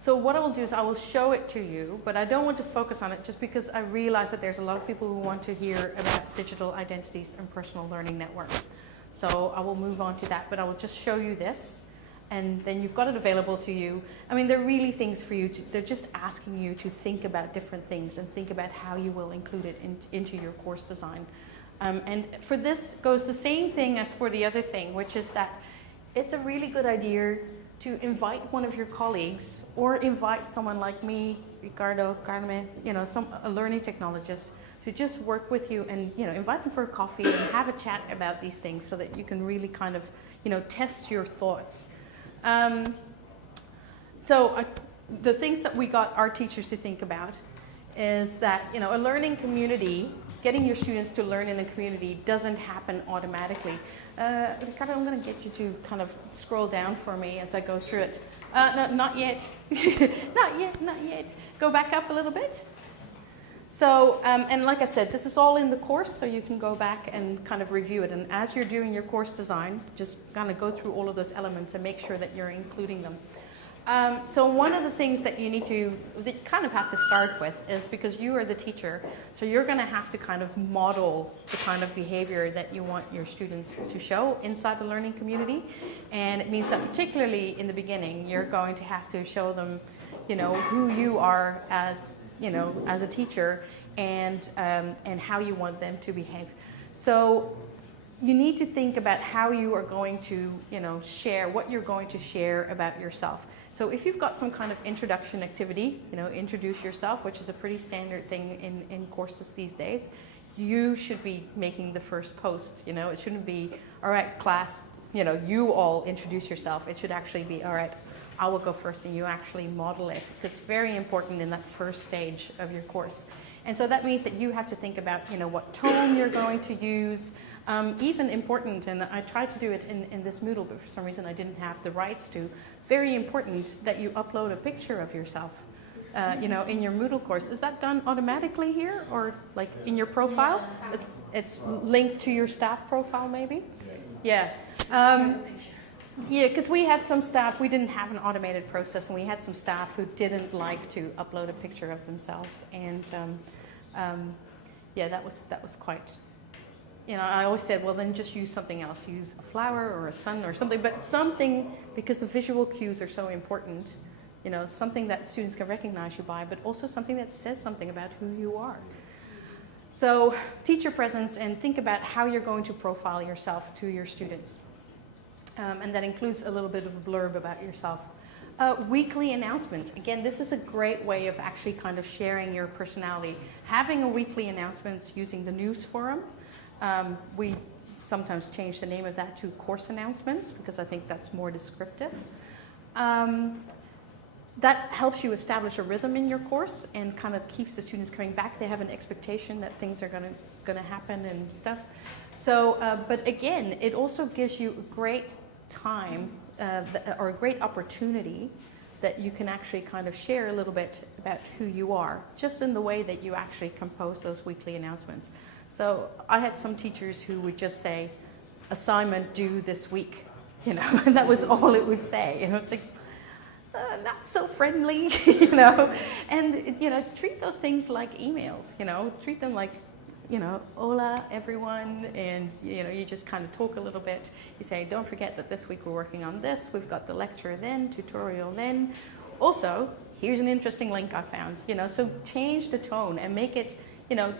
so what I will do is I will show it to you, but I don't want to focus on it just because I realize that there's a lot of people who want to hear about digital identities and personal learning networks. So I will move on to that, but I will just show you this, and then you've got it available to you. I mean, they're really things for you they're just asking you to think about different things and think about how you will include it into your course design. And for this goes the same thing as for the other thing, which is that it's a really good idea to invite one of your colleagues or invite someone like me, Ricardo, Carmen, a learning technologist, to just work with you and invite them for a coffee and have a chat about these things so that you can really kind of test your thoughts. The things that we got our teachers to think about is that a learning community, getting your students to learn in a community doesn't happen automatically. Ricardo, I'm going to get you to kind of scroll down for me as I go through it. No, not yet. not yet. Go back up a little bit. So, and like I said, this is all in the course, so you can go back and kind of review it. And as you're doing your course design, just kind of go through all of those elements and make sure that you're including them. So one of the things that you kind of have to start with is, because you are the teacher, so you're going to have to kind of model the kind of behavior that you want your students to show inside the learning community. And it means that particularly in the beginning, you're going to have to show them, who you are as a teacher and how you want them to behave. So you need to think about how you are going to, share, what you're going to share about yourself. So if you've got some kind of introduction activity, introduce yourself, which is a pretty standard thing in courses these days, you should be making the first post. It shouldn't be, all right, class, you all introduce yourself. It should actually be, all right, I will go first, and you actually model it. It's very important in that first stage of your course. And so that means that you have to think about, what tone you're going to use. Even important, and I tried to do it in this Moodle, but for some reason I didn't have the rights to. Very important that you upload a picture of yourself, in your Moodle course. Is that done automatically here, or like in your profile? Yeah. It's linked to your staff profile, maybe? Yeah. Yeah, because we had some staff, we didn't have an automated process, and we had some staff who didn't like to upload a picture of themselves. And yeah, that was quite, I always said, well, then just use something else. Use a flower or a sun or something, but something, because the visual cues are so important, something that students can recognize you by, but also something that says something about who you are. So teacher presence, and think about how you're going to profile yourself to your students. And that includes a little bit of a blurb about yourself. Weekly announcement. Again, this is a great way of actually kind of sharing your personality. Having a weekly announcement using the news forum. We sometimes change the name of that to course announcements, because I think that's more descriptive. That helps you establish a rhythm in your course and kind of keeps the students coming back. They have an expectation that things are going to happen and stuff. So, but again, it also gives you a great time or a great opportunity that you can actually kind of share a little bit about who you are, just in the way that you actually compose those weekly announcements. So I had some teachers who would just say, assignment due this week, and that was all it would say. And I was like, not so friendly, and, treat those things like emails, treat them like, hola everyone, and you just kind of talk a little bit. You say, don't forget that this week we're working on this, we've got the lecture then, tutorial then. Also, here's an interesting link I found, so change the tone and make it,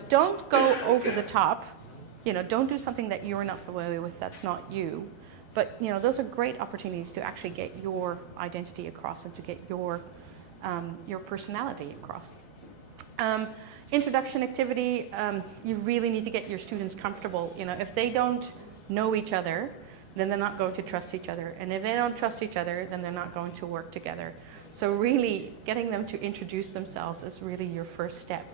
don't go over the top, don't do something that you're not familiar with, that's not you. But, those are great opportunities to actually get your identity across and to get your personality across. Introduction activity, you really need to get your students comfortable. If they don't know each other, then they're not going to trust each other. And if they don't trust each other, then they're not going to work together. So really, getting them to introduce themselves is really your first step.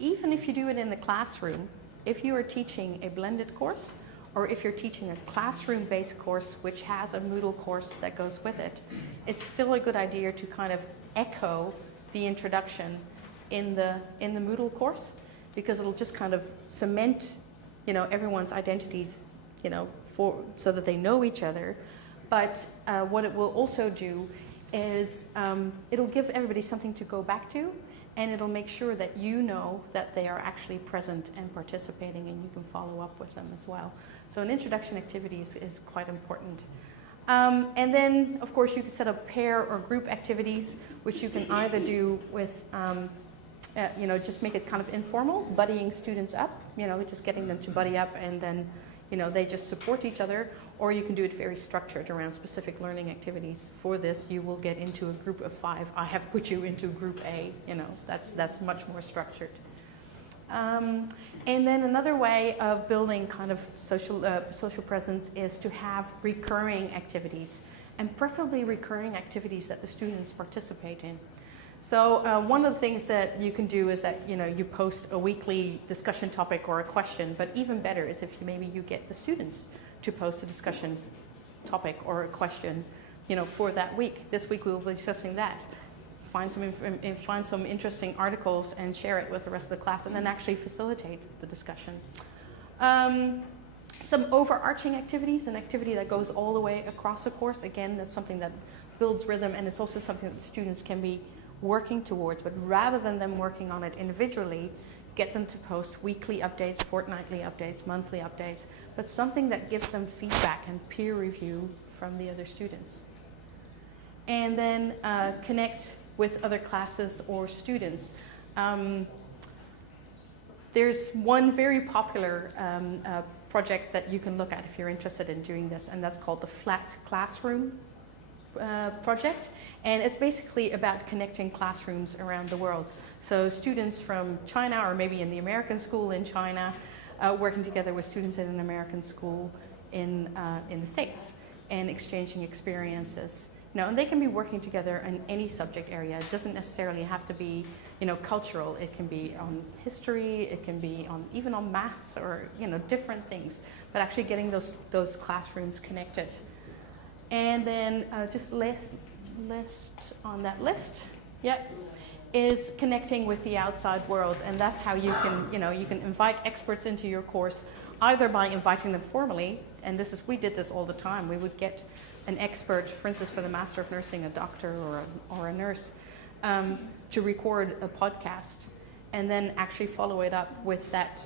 Even if you do it in the classroom, if you are teaching a blended course, or if you're teaching a classroom-based course which has a Moodle course that goes with it, it's still a good idea to kind of echo the introduction in the Moodle course, because it'll just kind of cement, everyone's identities, so that they know each other. But what it will also do is it'll give everybody something to go back to, and it'll make sure that that they are actually present and participating, and you can follow up with them as well. So an introduction activity is quite important. And then, of course, you can set up pair or group activities, which you can either do with, just make it kind of informal, buddying students up, just getting them to buddy up, and then, they just support each other. Or you can do it very structured around specific learning activities. For this, you will get into a group of 5. I have put you into group A, that's much more structured. And then another way of building kind of social presence is to have recurring activities, and preferably recurring activities that the students participate in. So one of the things that you can do is that you post a weekly discussion topic or a question, but even better is if maybe you get the students to post a discussion topic or a question, for that week. This week we will be discussing that. Find some interesting articles and share it with the rest of the class, and then actually facilitate the discussion. Some overarching activities, an activity that goes all the way across the course. Again, that's something that builds rhythm, and it's also something that the students can be working towards. But rather than them working on it individually, get them to post weekly updates, fortnightly updates, monthly updates, but something that gives them feedback and peer review from the other students. And then connect with other classes or students. There's one very popular project that you can look at if you're interested in doing this, and that's called the Flat Classroom project. And it's basically about connecting classrooms around the world. So students from China, or maybe in the American school in China, working together with students in an American school in the States, and exchanging experiences. And they can be working together in any subject area. It doesn't necessarily have to be, cultural. It can be on history. It can be even on maths, or different things. But actually getting those classrooms connected. And then just list on that list. Yep. Is connecting with the outside world, and that's how you can, you can invite experts into your course, either by inviting them formally, and we did this all the time. We would get an expert, for instance, for the Master of Nursing, a doctor or a nurse, to record a podcast, and then actually follow it up with that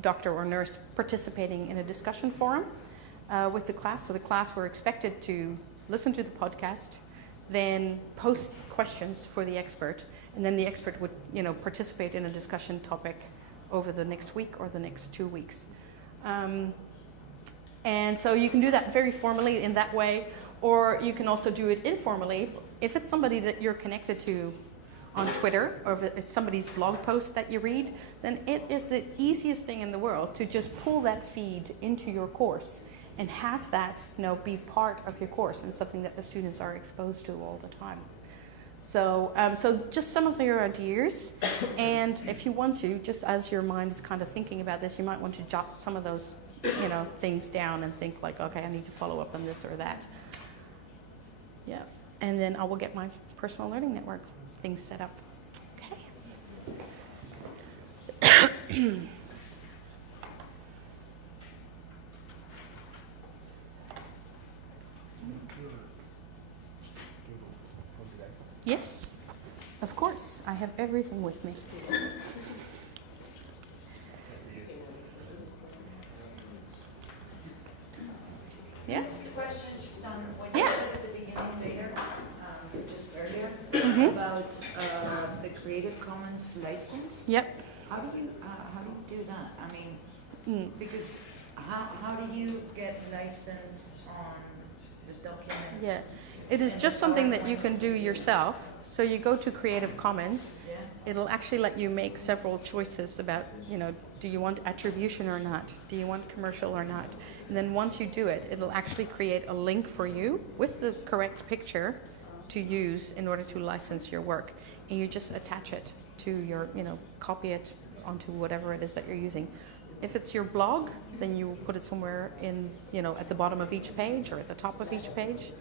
doctor or nurse participating in a discussion forum with the class. So the class were expected to listen to the podcast, then post questions for the expert, and then the expert would, participate in a discussion topic over the next week or the next 2 weeks. And so you can do that very formally in that way, or you can also do it informally. If it's somebody that you're connected to on Twitter, or if it's somebody's blog post that you read, then it is the easiest thing in the world to just pull that feed into your course and have that, be part of your course, and something that the students are exposed to all the time. So, so just some of your ideas, and if you want to, just as your mind is kind of thinking about this, you might want to jot some of those, things down and think like, okay, I need to follow up on this or that. Yeah, and then I will get my personal learning network things set up. Okay. Yes, of course. I have everything with me. Yeah? Ask a question just on what Yeah. you said at the beginning there, just earlier, about the Creative Commons license. Yep. How do you do that? I mean, because how do you get licensed on the documents? Yeah. It is just something that you can do yourself. So you go to Creative Commons. Yeah. It'll actually let you make several choices about, do you want attribution or not? Do you want commercial or not? And then once you do it, it'll actually create a link for you with the correct picture to use in order to license your work. And you just attach it to your, copy it onto whatever it is that you're using. If it's your blog, then you put it somewhere in, at the bottom of each page or at the top of each page.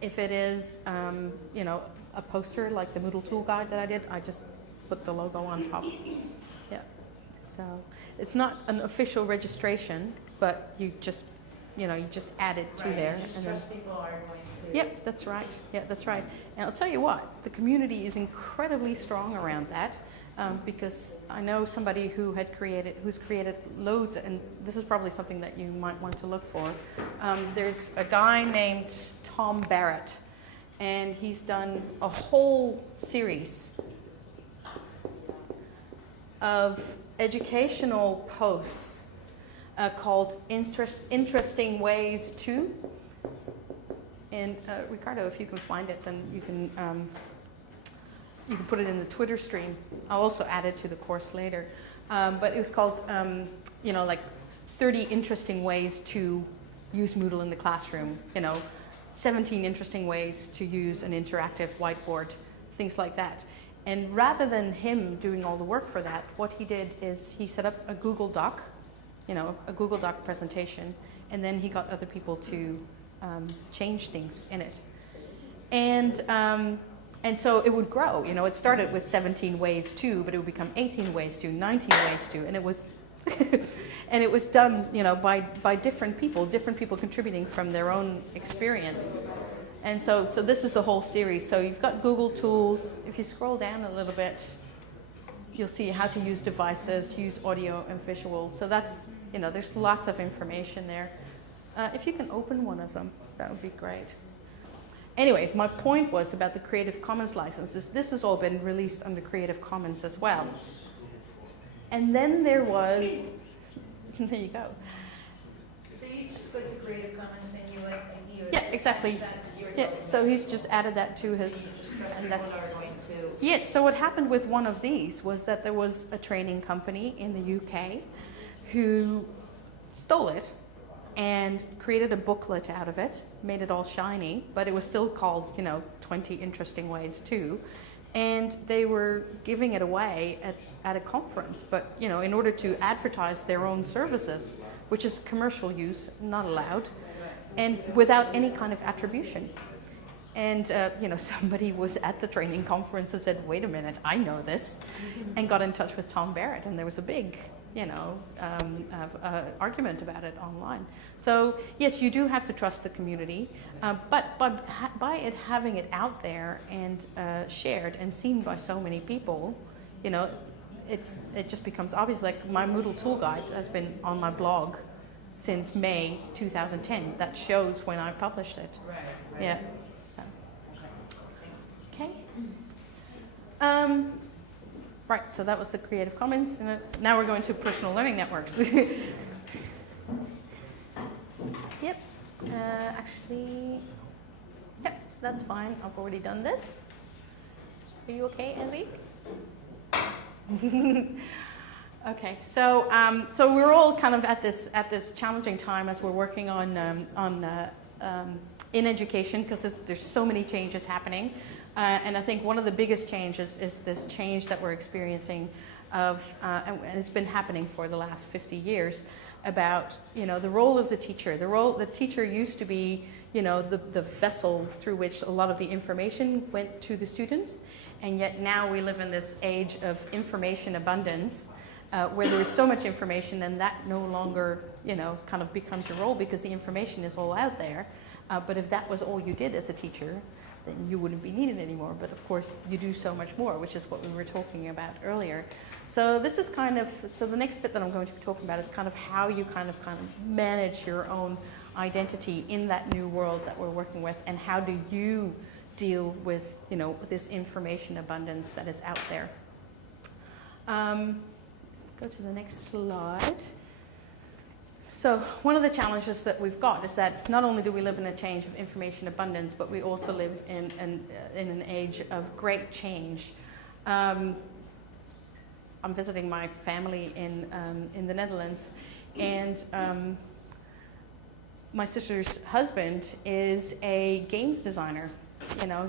If it is, a poster like the Moodle tool guide that I did, I just put the logo on top. Yeah. So it's not an official registration, but you just add it to there. Just And then, trust people are going to. yep, that's right. Yeah, that's right. And I'll tell you what, the community is incredibly strong around that, because I know somebody who's created loads, and this is probably something that you might want to look for. There's a guy named Tom Barrett, and he's done a whole series of educational posts called Interesting Ways To. And Ricardo, if you can find it, then you can put it in the Twitter stream. I'll also add it to the course later. But it was called, like 30 interesting ways to use Moodle in the classroom. 17 interesting ways to use an interactive whiteboard, things like that. And rather than him doing all the work for that, what he did is he set up a Google Doc, a Google Doc presentation, and then he got other people to change things in it. And so it would grow. It started with 17 ways to, but it would become 18 ways to, 19 ways to, and it was and it was done, by different people contributing from their own experience. And so this is the whole series. So you've got Google Tools. If you scroll down a little bit, you'll see how to use devices, use audio and visual. So that's, there's lots of information there. If you can open one of them, that would be great. Anyway, my point was about the Creative Commons licenses. This has all been released under Creative Commons as well. And then there was There you go. So you just go to Creative Commons and you Yeah, exactly. that's your Yeah, document. so he's just added that to his. And you just trust and people that's- are going to. Yes, so what happened with one of these was that there was a training company in the UK who stole it and created a booklet out of it, made it all shiny, but it was still called, 20 Interesting Ways To. And they were giving it away at a conference, but, in order to advertise their own services, which is commercial use, not allowed, and without any kind of attribution. And, somebody was at the training conference and said, wait a minute, I know this, and got in touch with Tom Barrett, and there was a big, argument about it online. So, yes, you do have to trust the community, but by having it out there and shared and seen by so many people, it just becomes obvious. Like my Moodle tool guide has been on my blog since May 2010. That shows when I published it. Right. Yeah. So. Okay. Right. So that was the Creative Commons. And now we're going to personal learning networks. Yep. Actually. Yep. That's fine. I've already done this. Are you okay, Enrique? Okay, so we're all kind of at this challenging time as we're working on in education, because there's so many changes happening, and I think one of the biggest changes is this change that we're experiencing of, and it's been happening for the last 50 years, about the role of the teacher. The teacher used to be the vessel through which a lot of the information went to the students, and yet now we live in this age of information abundance. Where there is so much information, and that no longer, kind of becomes your role, because the information is all out there. But if that was all you did as a teacher, then you wouldn't be needed anymore. But of course, you do so much more, which is what we were talking about earlier. So this is so the next bit that I'm going to be talking about is kind of how you kind of manage your own identity in that new world that we're working with, and how do you deal with, this information abundance that is out there. Go to the next slide. So one of the challenges that we've got is that not only do we live in a change of information abundance, but we also live in an age of great change. I'm visiting my family in the Netherlands, and my sister's husband is a games designer.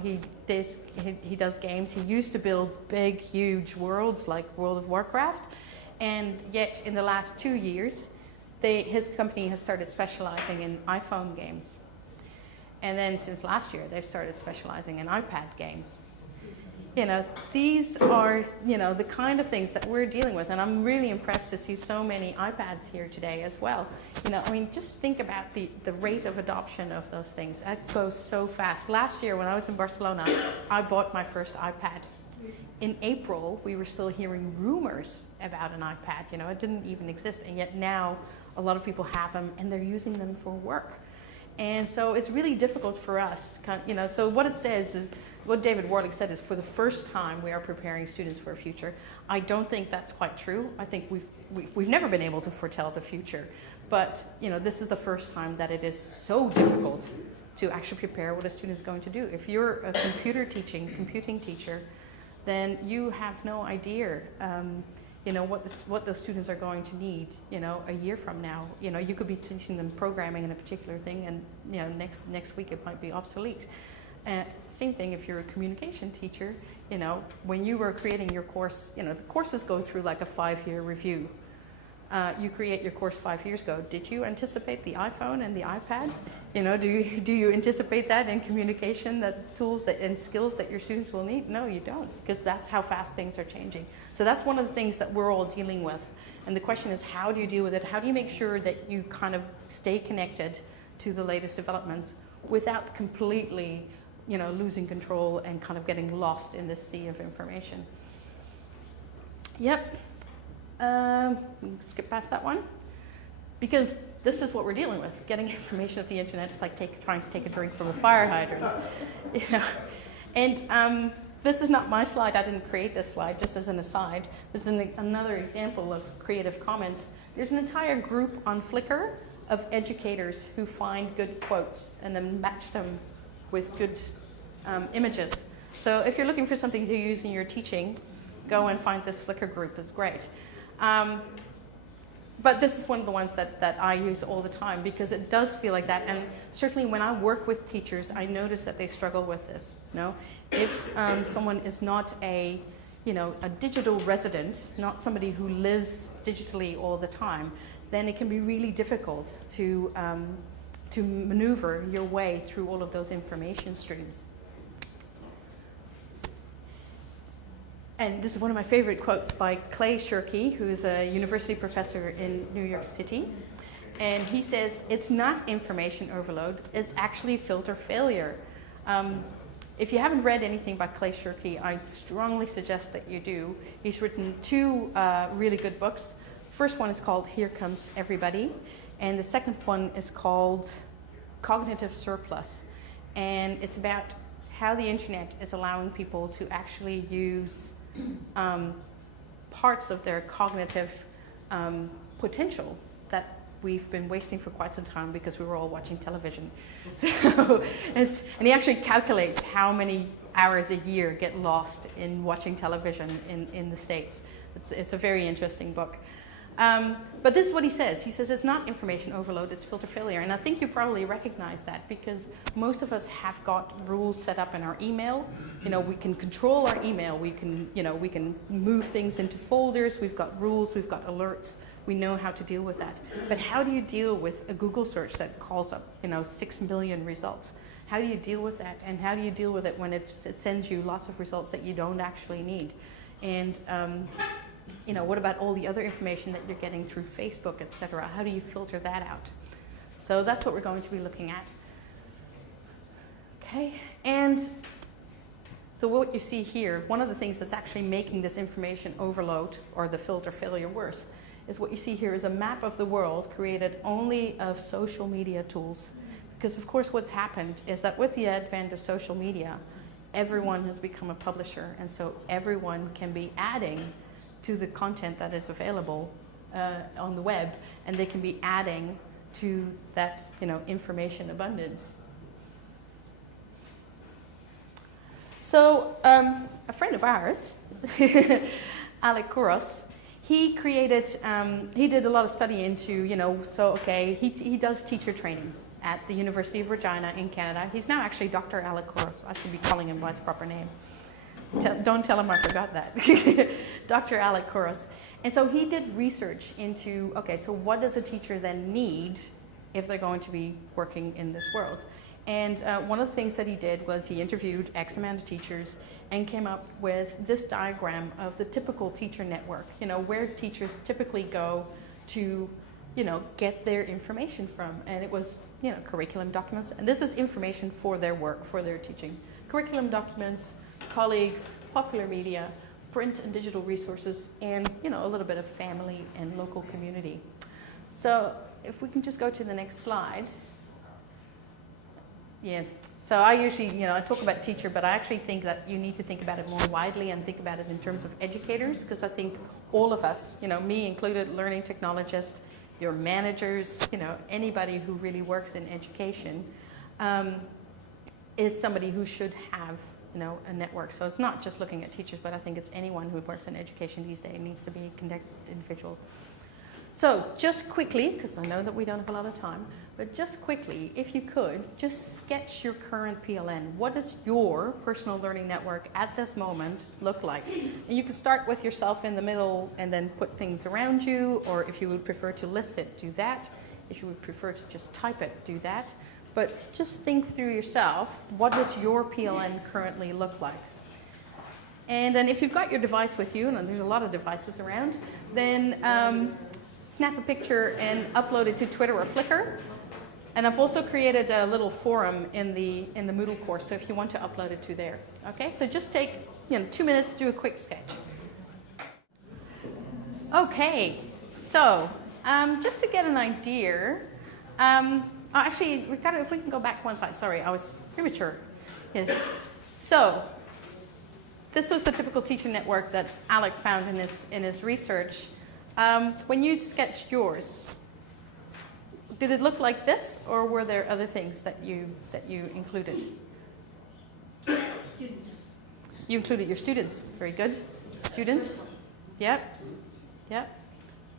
He does games. He used to build big, huge worlds like World of Warcraft. And yet, in the last 2 years, his company has started specializing in iPhone games. And then since last year, they've started specializing in iPad games. These are, the kind of things that we're dealing with. And I'm really impressed to see so many iPads here today as well. Just think about the rate of adoption of those things. That goes so fast. Last year, when I was in Barcelona, I bought my first iPad. In April, we were still hearing rumors about an iPad. It didn't even exist, and yet now a lot of people have them, and they're using them for work. And so it's really difficult for us. So what it says is, what David Warlick said is, for the first time, we are preparing students for a future. I don't think that's quite true. I think we've never been able to foretell the future, but this is the first time that it is so difficult to actually prepare what a student is going to do. If you're a computing teacher, then you have no idea, what those students are going to need, a year from now. You could be teaching them programming in a particular thing, and next week it might be obsolete. Same thing if you're a communication teacher. When you were creating your course, the courses go through like a 5-year review. You create your course 5 years ago. Did you anticipate the iPhone and the iPad? Do you anticipate that in communication, that tools and skills that your students will need? No, you don't, because that's how fast things are changing. So that's one of the things that we're all dealing with. And the question is, how do you deal with it? How do you make sure that you kind of stay connected to the latest developments without completely, losing control and kind of getting lost in this sea of information? Yep. Skip past that one, because this is what we're dealing with. Getting information off the internet is like trying to take a drink from a fire hydrant, And This is not my slide. I didn't create this slide, just as an aside. This is another example of Creative Commons. There's an entire group on Flickr of educators who find good quotes and then match them with good images. So if you're looking for something to use in your teaching, go and find this Flickr group. It's great. But this is one of the ones that I use all the time because it does feel like that. And certainly when I work with teachers, I notice that they struggle with this. If someone is not a digital resident, not somebody who lives digitally all the time, then it can be really difficult to maneuver your way through all of those information streams. And this is one of my favorite quotes by Clay Shirky, who is a university professor in New York City. And he says, it's not information overload, it's actually filter failure. If you haven't read anything by Clay Shirky, I strongly suggest that you do. He's written two really good books. First one is called Here Comes Everybody, and the second one is called Cognitive Surplus. And it's about how the internet is allowing people to actually use parts of their cognitive potential that we've been wasting for quite some time because we were all watching television. So and he actually calculates how many hours a year get lost in watching television in the States. It's a very interesting book. But this is what he says. He says it's not information overload, it's filter failure. And I think you probably recognize that because most of us have got rules set up in our email. We can control our email. We can move things into folders. We've got rules. We've got alerts. We know how to deal with that. But how do you deal with a Google search that calls up 6 million results? How do you deal with that? And how do you deal with it when it sends you lots of results that you don't actually need? And what about all the other information that you're getting through Facebook, et cetera? How do you filter that out? So that's what we're going to be looking at. Okay, and so what you see here, one of the things that's actually making this information overload or the filter failure worse is what you see here is a map of the world created only of social media tools. Because of course what's happened is that with the advent of social media, everyone has become a publisher, and so everyone can be adding to the content that is available on the web, and they can be adding to that information abundance. So a friend of ours, Alec Kouros, he created, he did a lot of study into, he does teacher training at the University of Regina in Canada. He's now actually Dr. Alec Kouros. I should be calling him by his proper name. Don't tell him I forgot that. Dr. Alec Kouros. And so he did research into, so what does a teacher then need if they're going to be working in this world? And one of the things that he did was he interviewed X amount of teachers and came up with this diagram of the typical teacher network, where teachers typically go to, get their information from. And it was, curriculum documents. And this is information for their work, for their teaching. Curriculum documents, colleagues, popular media, print and digital resources, and a little bit of family and local community. So if we can just go to the next slide. Yeah, so I usually, I talk about teacher, but I actually think that you need to think about it more widely and think about it in terms of educators, because I think all of us, me included, learning technologists, your managers, anybody who really works in education is somebody who should have a network. So it's not just looking at teachers, but I think it's anyone who works in education these days needs to be a connected individual. So just quickly, because I know that we don't have a lot of time, but just quickly, if you could, just sketch your current PLN. What does your personal learning network at this moment look like? And you can start with yourself in the middle and then put things around you, or if you would prefer to list it, do that. If you would prefer to just type it, do that. But just think through yourself, what does your PLN currently look like? And then if you've got your device with you, and there's a lot of devices around, then snap a picture and upload it to Twitter or Flickr. And I've also created a little forum in the Moodle course, so if you want to upload it to there. Okay, so just take 2 minutes to do a quick sketch. Okay, so just to get an idea, actually, if we can go back one slide. Sorry, I was premature. Yes. So this was the typical teacher network that Alec found in his research. When you sketched yours, did it look like this, or were there other things that you included? Students. You included your students. Very good. Students. Yep. Yep.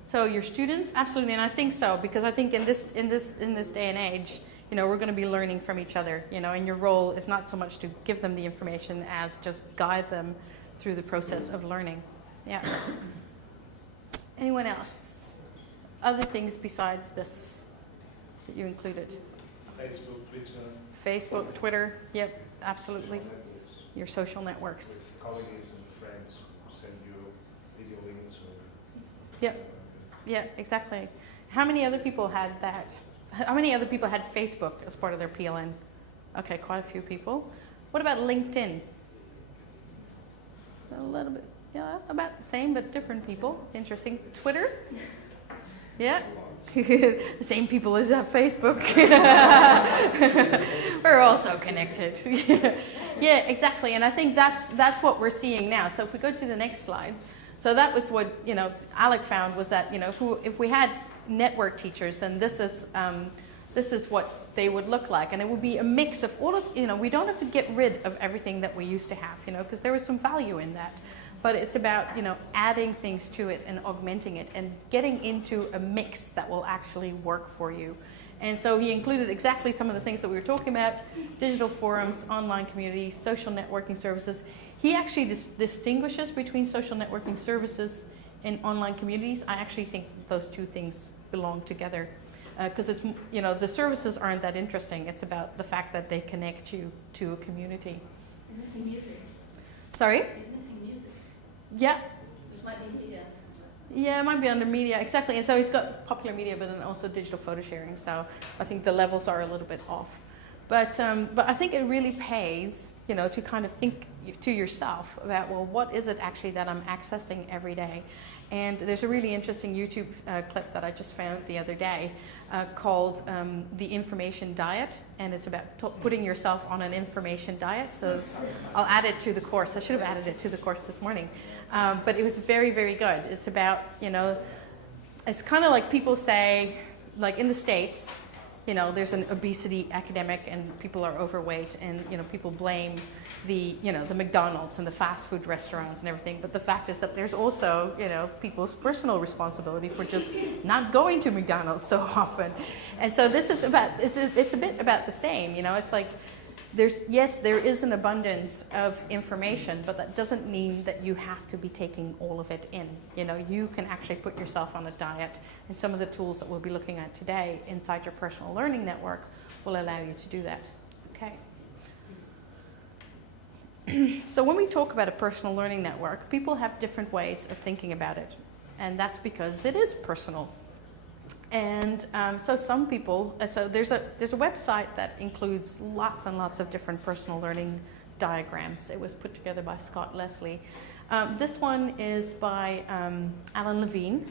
So your students, absolutely, and I think so, because I think in this day and age, we're going to be learning from each other, and your role is not so much to give them the information as just guide them through the process of learning. Yeah. Anyone else? Other things besides this that you included? Facebook, Twitter, yep, absolutely. Your social networks. With colleagues and friends who send you video links. Yep. Yeah, exactly. How many other people had that? How many other people had Facebook as part of their PLN? Okay, quite a few people. What about LinkedIn? A little bit, yeah, about the same, but different people. Interesting. Twitter? Yeah. The same people as have Facebook. We're all so connected. Yeah, exactly. And I think that's what we're seeing now. So if we go to the next slide. So that was what Alec found, was that if we had network teachers, then this is what they would look like, and it would be a mix of all of we don't have to get rid of everything that we used to have, because there was some value in that, but it's about adding things to it and augmenting it and getting into a mix that will actually work for you. And so he included exactly some of the things that we were talking about: digital forums, online communities, social networking services. He actually distinguishes between social networking services and online communities. I actually think those two things belong together, because it's the services aren't that interesting. It's about the fact that they connect you to a community. You're missing music. Sorry? He's missing music. Yeah. Which might be media. Yeah, it might be under media, exactly. And so he's got popular media, but then also digital photo sharing. So I think the levels are a little bit off. But I think it really pays, to kind of think to yourself about, well, what is it actually that I'm accessing every day? And there's a really interesting YouTube clip that I just found the other day called The Information Diet, and it's about putting yourself on an information diet. So I'll add it to the course. I should have added it to the course this morning. But it was very, very good. It's about, it's kind of like people say, like in the States, there's an obesity epidemic and people are overweight, and people blame the McDonald's and the fast food restaurants and everything. But the fact is that there's also people's personal responsibility for just not going to McDonald's so often. And so this is about it's a bit about the same. It's like there is an abundance of information, but that doesn't mean that you have to be taking all of it in. You can actually put yourself on a diet, and some of the tools that we'll be looking at today inside your personal learning network will allow you to do that. Okay. So when we talk about a personal learning network, people have different ways of thinking about it, and that's because it is personal. And so some people, so there's a website that includes lots and lots of different personal learning diagrams. It was put together by Scott Leslie. This one is by Alan Levine,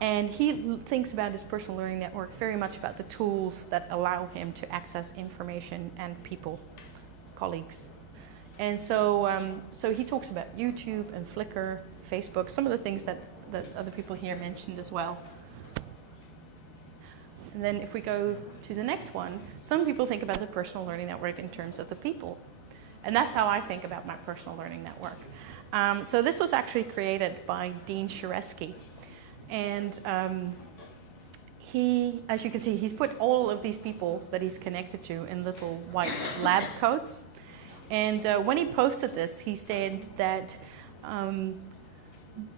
and he thinks about his personal learning network very much about the tools that allow him to access information and people, colleagues. And so, so he talks about YouTube and Flickr, Facebook, some of the things that other people here mentioned as well. And then if we go to the next one, some people think about the personal learning network in terms of the people. And that's how I think about my personal learning network. So this was actually created by Dean Sharesky. And he, as you can see, he's put all of these people that he's connected to in little white lab coats. And when he posted this, he said that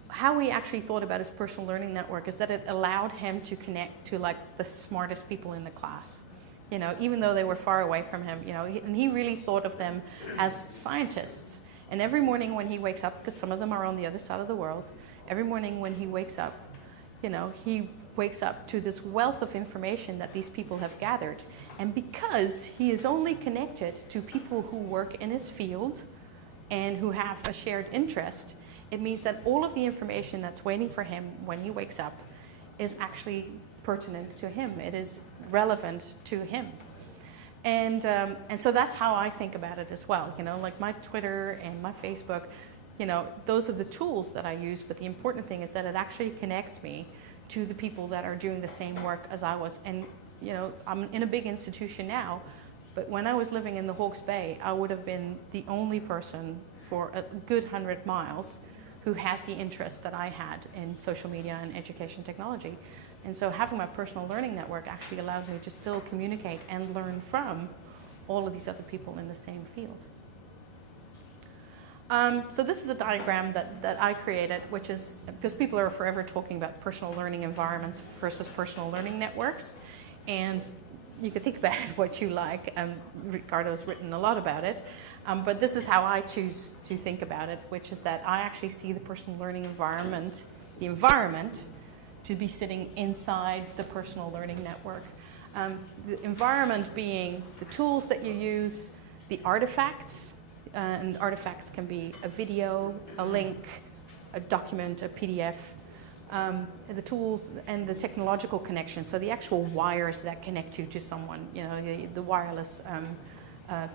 how he actually thought about his personal learning network is that it allowed him to connect to like the smartest people in the class, even though they were far away from him, and he really thought of them as scientists. And every morning when he wakes up, because some of them are on the other side of the world, every morning when he wakes up, he wakes up to this wealth of information that these people have gathered. And because he is only connected to people who work in his field and who have a shared interest, it means that all of the information that's waiting for him when he wakes up is actually pertinent to him. It is relevant to him. And so that's how I think about it as well. You know, like my Twitter and my Facebook, you know, those are the tools that I use, but the important thing is that it actually connects me to the people that are doing the same work as I was. And, you know, I'm in a big institution now, but when I was living in the Hawke's Bay, I would have been the only person for a good 100 miles who had the interest that I had in social media and education technology. And so having my personal learning network actually allowed me to still communicate and learn from all of these other people in the same field. So this is a diagram that I created, which is, because people are forever talking about personal learning environments versus personal learning networks. And you can think about it what you like. Ricardo's written a lot about it. But this is how I choose to think about it, which is that I actually see the personal learning environment, the environment, to be sitting inside the personal learning network. The environment being the tools that you use, the artifacts, and artifacts can be a video, a link, a document, a PDF, the tools and the technological connection, so the actual wires that connect you to someone, you know, the wireless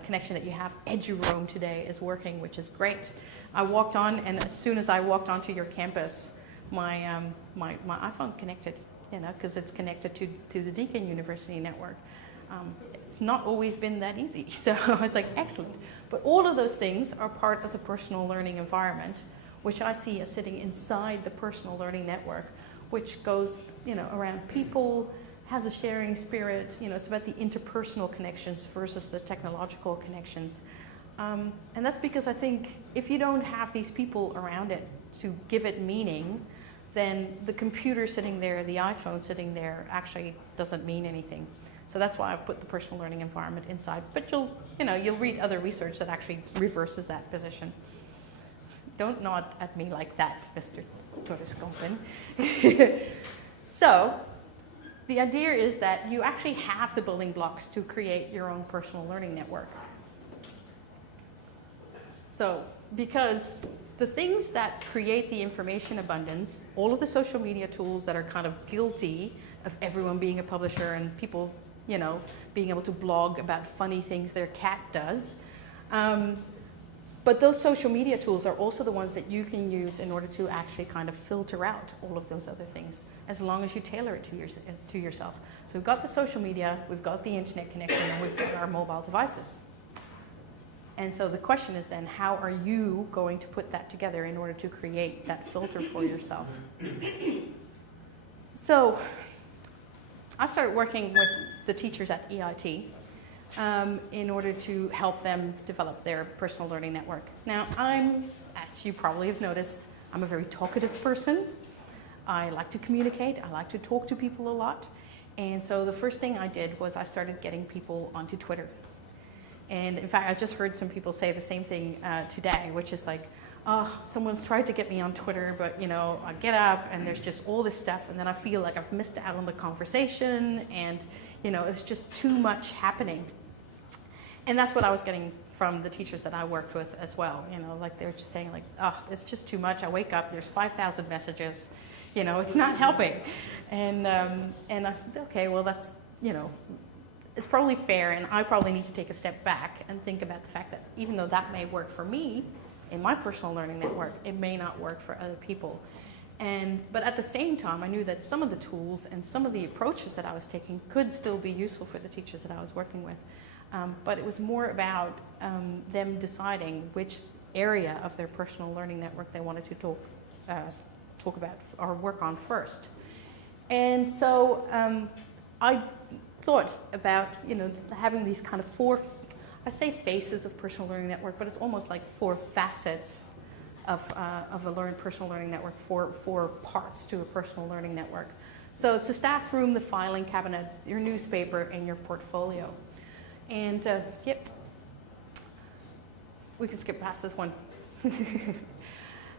connection that you have. EduRoam today is working, which is great. I walked on, and as soon as I walked onto your campus, my iPhone connected, you know, because it's connected to the Deakin University network. It's not always been that easy, so I was like, excellent. But all of those things are part of the personal learning environment, which I see as sitting inside the personal learning network, which goes, you know, around people, has a sharing spirit. You know, it's about the interpersonal connections versus the technological connections. And that's because I think if you don't have these people around it to give it meaning, then the computer sitting there, the iPhone sitting there actually doesn't mean anything. So that's why I've put the personal learning environment inside. But you'll read other research that actually reverses that position. Don't nod at me like that, Mr. Torrescompen. So the idea is that you actually have the building blocks to create your own personal learning network. So because the things that create the information abundance, all of the social media tools that are kind of guilty of everyone being a publisher and people, you know, being able to blog about funny things their cat does. But those social media tools are also the ones that you can use in order to actually kind of filter out all of those other things, as long as you tailor it to yourself. So we've got the social media, we've got the internet connection, and we've got our mobile devices. And so the question is then, how are you going to put that together in order to create that filter for yourself? So I started working with the teachers at EIT in order to help them develop their personal learning network. Now, as you probably have noticed, I'm a very talkative person. I like to communicate. I like to talk to people a lot. And so the first thing I did was I started getting people onto Twitter. And in fact, I just heard some people say the same thing today, which is like, oh, someone's tried to get me on Twitter, but you know, I get up and there's just all this stuff, and then I feel like I've missed out on the conversation, and you know, it's just too much happening. And that's what I was getting from the teachers that I worked with as well. You know, like they were just saying like, oh, it's just too much. I wake up, there's 5,000 messages, you know, it's not helping. And I said, okay, well that's, you know, it's probably fair, and I probably need to take a step back and think about the fact that even though that may work for me in my personal learning network, it may not work for other people. But at the same time, I knew that some of the tools and some of the approaches that I was taking could still be useful for the teachers that I was working with. But it was more about them deciding which area of their personal learning network they wanted to talk about or work on first. And so I thought about, you know, having these kind of four, I say faces of personal learning network, but it's almost like four facets of a personal learning network, four parts to a personal learning network. So it's the staff room, the filing cabinet, your newspaper, and your portfolio. And yep, we can skip past this one.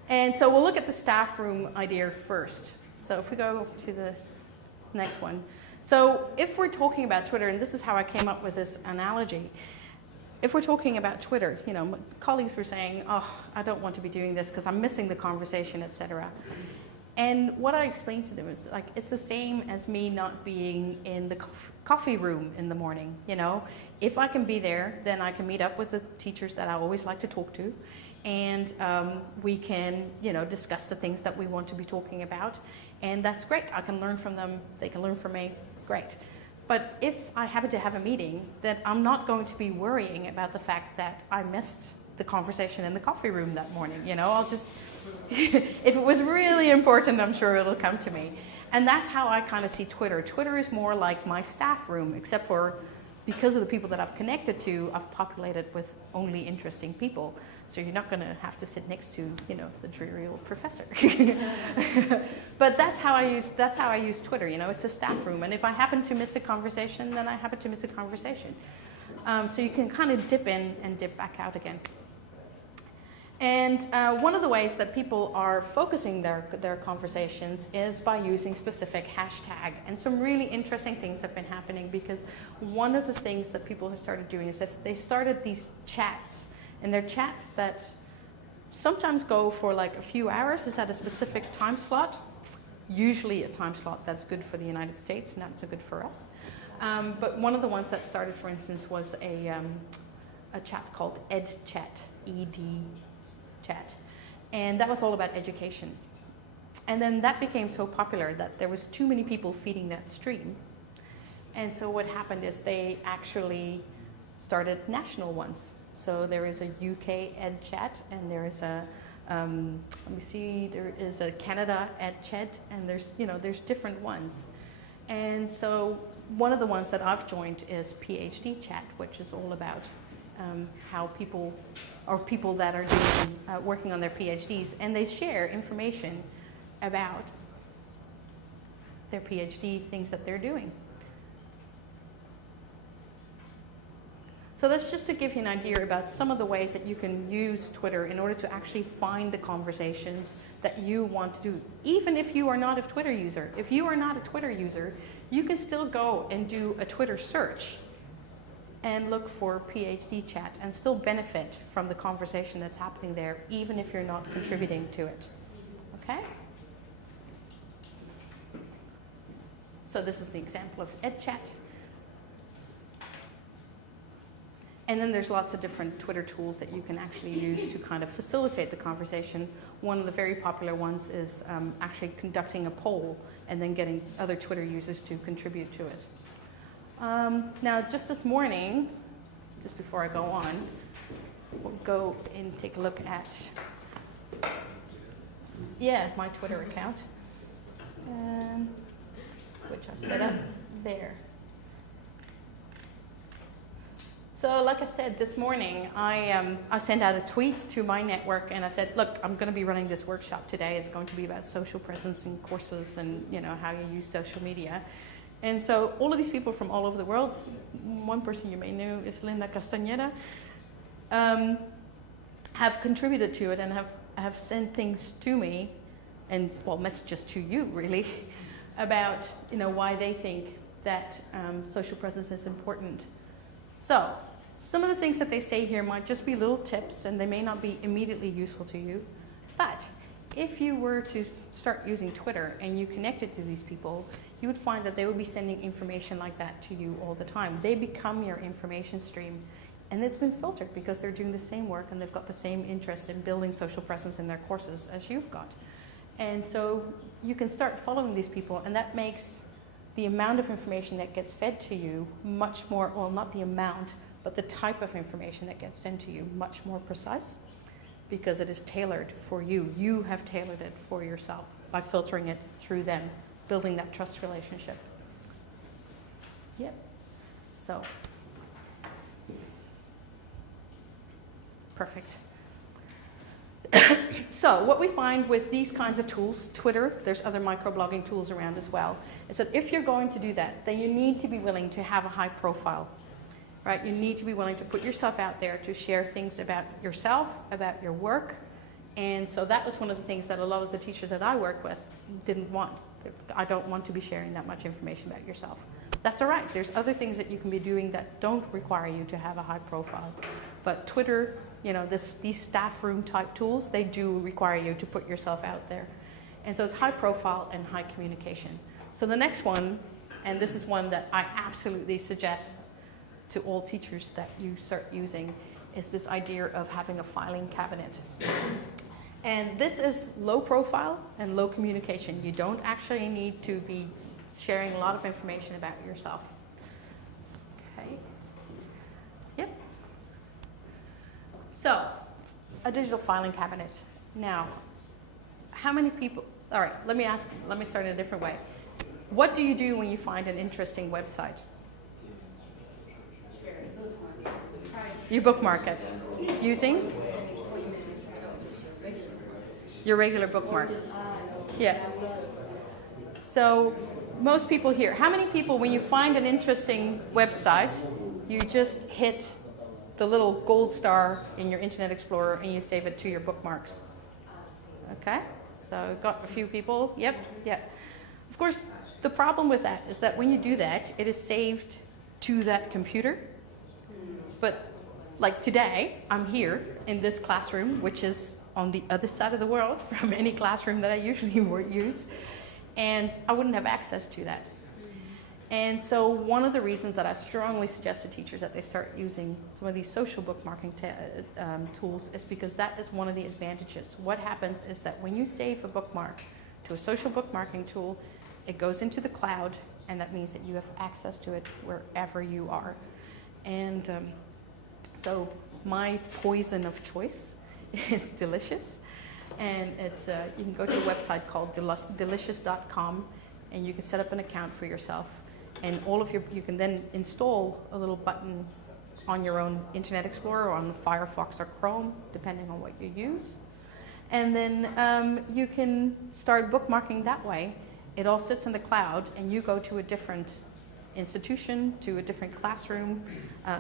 And so we'll look at the staff room idea first. So if we go to the next one. So if we're talking about Twitter, and this is how I came up with this analogy, if we're talking about Twitter, you know, colleagues were saying, oh, I don't want to be doing this because I'm missing the conversation, etc. And what I explained to them is like, it's the same as me not being in the coffee room in the morning, you know. If I can be there, then I can meet up with the teachers that I always like to talk to, and we can, you know, discuss the things that we want to be talking about, and that's great. I can learn from them, they can learn from me, great. But if I happen to have a meeting, then I'm not going to be worrying about the fact that I missed the conversation in the coffee room that morning, you know. I'll just, if it was really important, I'm sure it'll come to me. And that's how I kind of see Twitter. Twitter is more like my staff room, except for because of the people that I've connected to, I've populated with only interesting people. So you're not going to have to sit next to, you know, the dreary old professor. But that's how I use Twitter. You know, it's a staff room, and if I happen to miss a conversation, then I happen to miss a conversation. So you can kind of dip in and dip back out again. And one of the ways that people are focusing their conversations is by using specific hashtag. And some really interesting things have been happening, because one of the things that people have started doing is that they started these chats. And they're chats that sometimes go for like a few hours. It's at a specific time slot, usually a time slot that's good for the United States, not so good for us. But one of the ones that started, for instance, was a chat called EdChat, ED chat, and that was all about education. And then that became so popular that there was too many people feeding that stream. And so what happened is they actually started national ones. So there is a UK EdChat, and there is a there is a Canada EdChat, and there's different ones. And so one of the ones that I've joined is PhD Chat, which is all about how people that are doing, working on their PhDs, and they share information about their PhD, things that they're doing. So that's just to give you an idea about some of the ways that you can use Twitter in order to actually find the conversations that you want to do, even if you are not a Twitter user. If you are not a Twitter user, you can still go and do a Twitter search and look for PhD Chat and still benefit from the conversation that's happening there, even if you're not contributing to it. Okay? So this is the example of EdChat. And then there's lots of different Twitter tools that you can actually use to kind of facilitate the conversation. One of the very popular ones is actually conducting a poll and then getting other Twitter users to contribute to it. Now, just this morning, just before I go on, we'll go and take a look at, my Twitter account, which I set up there. So like I said, this morning, I sent out a tweet to my network, and I said, look, I'm going to be running this workshop today. It's going to be about social presence and courses and, how you use social media. And so all of these people from all over the world, one person you may know is Linda Castañeda, have contributed to it and have sent things to me, and messages to you really, about why they think that social presence is important. So some of the things that they say here might just be little tips, and they may not be immediately useful to you, but if you were to start using Twitter and you connected to these people, you would find that they would be sending information like that to you all the time. They become your information stream, and it's been filtered because they're doing the same work and they've got the same interest in building social presence in their courses as you've got. And so you can start following these people, and that makes the amount of information that gets fed to you much more, well, not the amount, but the type of information that gets sent to you much more precise, because it is tailored for you. You have tailored it for yourself by filtering it through them, building that trust relationship. Yep. So, perfect. So what we find with these kinds of tools, Twitter, there's other microblogging tools around as well, is that if you're going to do that, then you need to be willing to have a high profile, right? You need to be willing to put yourself out there to share things about yourself, about your work. And so that was one of the things that a lot of the teachers that I work with didn't want. I don't want to be sharing that much information about yourself. That's all right. There's other things that you can be doing that don't require you to have a high profile. But Twitter, these staff room type tools, they do require you to put yourself out there. And so it's high profile and high communication. So the next one, and this is one that I absolutely suggest to all teachers that you start using, is this idea of having a filing cabinet. And this is low profile and low communication. You don't actually need to be sharing a lot of information about yourself. Okay. Yep. So, a digital filing cabinet. Now, how many people, all right, let me start in a different way. What do you do when you find an interesting website? You bookmark it. Using? Your regular bookmark. Yeah. So most people here, how many people, when you find an interesting website, you just hit the little gold star in your Internet Explorer and you save it to your bookmarks? Okay, so got a few people. Yep, yeah. Of course, the problem with that is that when you do that, it is saved to that computer. But like today, I'm here in this classroom, which is on the other side of the world from any classroom that I usually use, and I wouldn't have access to that. And so one of the reasons that I strongly suggest to teachers that they start using some of these social bookmarking tools is because that is one of the advantages. What happens is that when you save a bookmark to a social bookmarking tool, it goes into the cloud, and that means that you have access to it wherever you are. And so my poison of choice is Delicious, and it's you can go to a website called delicious.com, and you can set up an account for yourself, and you can then install a little button on your own Internet Explorer or on Firefox or Chrome, depending on what you use, and then you can start bookmarking that way. It all sits in the cloud, and you go to a different institution, to a different classroom,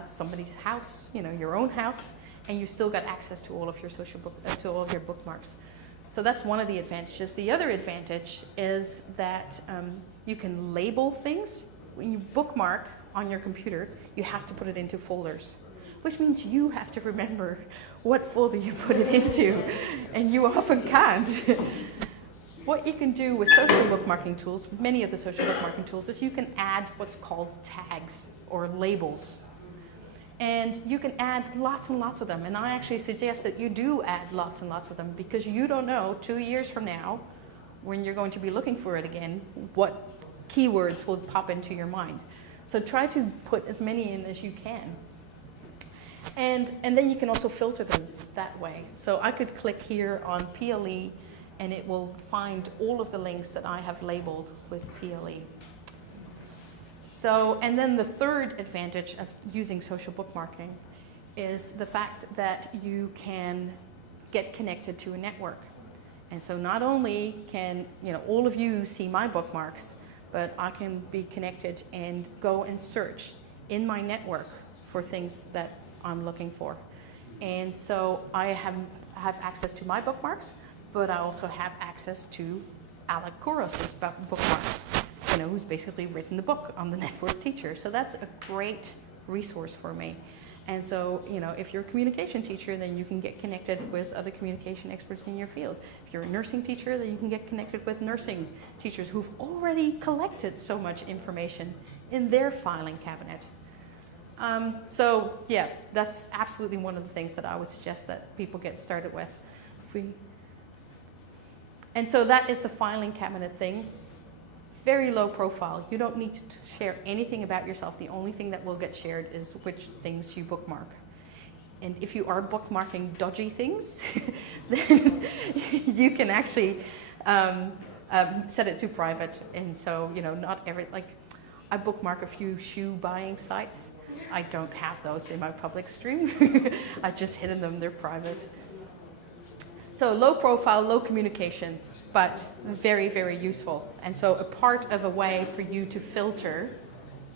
somebody's house, your own house, and you still got access to all of your to all of your bookmarks. So that's one of the advantages. The other advantage is that you can label things. When you bookmark on your computer, you have to put it into folders, which means you have to remember what folder you put it into, and you often can't. What you can do with social bookmarking tools, many of the social bookmarking tools, is you can add what's called tags or labels. And you can add lots and lots of them. And I actually suggest that you do add lots and lots of them, because you don't know 2 years from now, when you're going to be looking for it again, what keywords will pop into your mind. So try to put as many in as you can. And then you can also filter them that way. So I could click here on PLE, and it will find all of the links that I have labeled with PLE. So, and then the third advantage of using social bookmarking is the fact that you can get connected to a network. And so not only can all of you see my bookmarks, but I can be connected and go and search in my network for things that I'm looking for. And so I have access to my bookmarks, but I also have access to Alec Kouros's bookmarks, who's basically written the book on the network teacher. So that's a great resource for me. And so, if you're a communication teacher, then you can get connected with other communication experts in your field. If you're a nursing teacher, then you can get connected with nursing teachers who've already collected so much information in their filing cabinet. So yeah, that's absolutely one of the things that I would suggest that people get started with. And so that is the filing cabinet thing. Very low profile. You don't need to share anything about yourself. The only thing that will get shared is which things you bookmark. And if you are bookmarking dodgy things, then you can actually set it to private. And so, not I bookmark a few shoe buying sites. I don't have those in my public stream. I've just hidden them, they're private. So low profile, low communication, but very, very useful. And so a part of a way for you to filter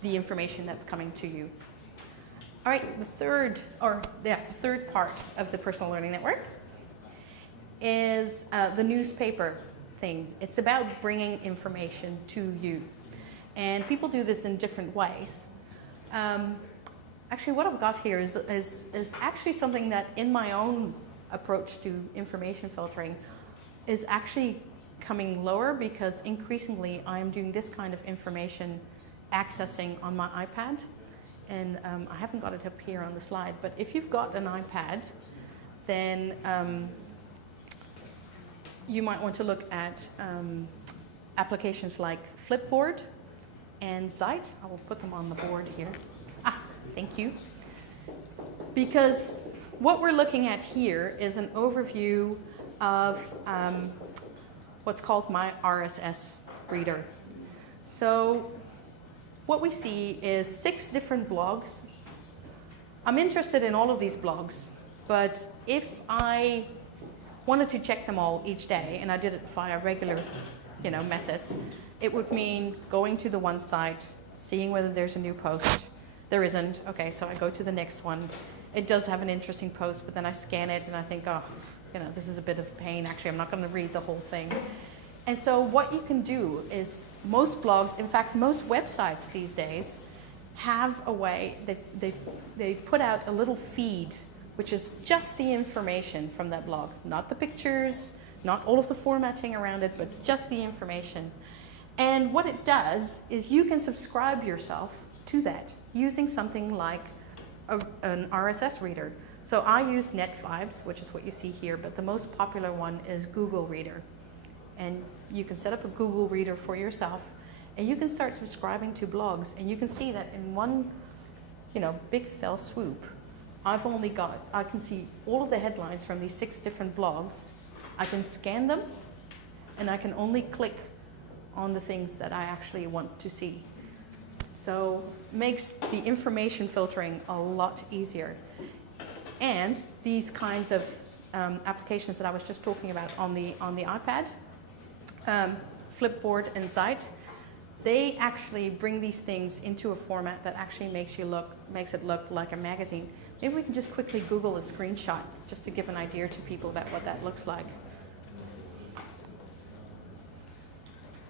the information that's coming to you. All right, the third part of the personal learning network is the newspaper thing. It's about bringing information to you. And people do this in different ways. Actually, what I've got here is actually something that in my own approach to information filtering is actually coming lower because increasingly I'm doing this kind of information accessing on my iPad. And I haven't got it up here on the slide, but if you've got an iPad, then you might want to look at applications like Flipboard and Zeit. I will put them on the board here. Thank you. Because what we're looking at here is an overview of what's called my RSS reader. So what we see is 6 different blogs. I'm interested in all of these blogs, but if I wanted to check them all each day, and I did it via regular, methods, it would mean going to the one site, seeing whether there's a new post. There isn't. Okay, so I go to the next one. It does have an interesting post, but then I scan it and I think, this is a bit of pain. Actually, I'm not going to read the whole thing. And so what you can do is most blogs, in fact, most websites these days have a way, they put out a little feed, which is just the information from that blog, not the pictures, not all of the formatting around it, but just the information. And what it does is you can subscribe yourself to that using something like an RSS reader. So I use NetVibes, which is what you see here, but the most popular one is Google Reader. And you can set up a Google Reader for yourself, and you can start subscribing to blogs, and you can see that in one, big fell swoop, I can see all of the headlines from these 6 different blogs. I can scan them, and I can only click on the things that I actually want to see. So makes the information filtering a lot easier. And these kinds of applications that I was just talking about on the iPad, Flipboard and Zeit, they actually bring these things into a format that actually makes it look like a magazine. Maybe we can just quickly Google a screenshot just to give an idea to people about what that looks like.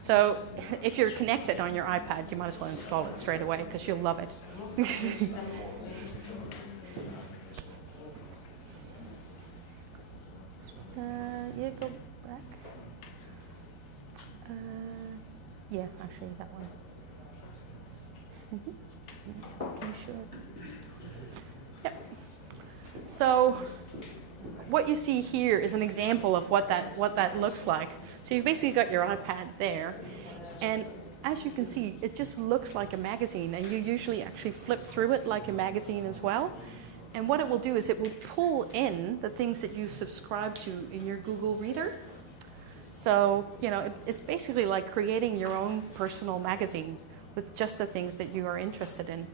So if you're connected on your iPad, you might as well install it straight away because you'll love it. Yeah, go back. Yeah, actually that one. I'm sure. Yep. So what you see here is an example of what that looks like. So you've basically got your iPad there, and as you can see, it just looks like a magazine, and you usually actually flip through it like a magazine as well. And what it will do is it will pull in the things that you subscribe to in your Google Reader. So, it's basically like creating your own personal magazine with just the things that you are interested in.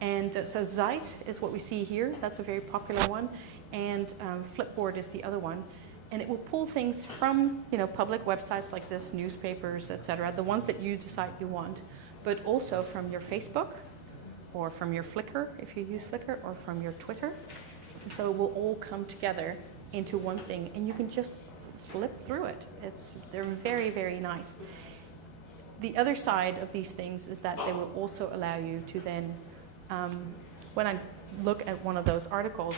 And so Zeit is what we see here. That's a very popular one. And Flipboard is the other one. And it will pull things from, public websites like this, newspapers, etc., the ones that you decide you want, but also from your Facebook, or from your Flickr, if you use Flickr, or from your Twitter. And so it will all come together into one thing, and you can just flip through it. They're very, very nice. The other side of these things is that they will also allow you to then, when I look at one of those articles,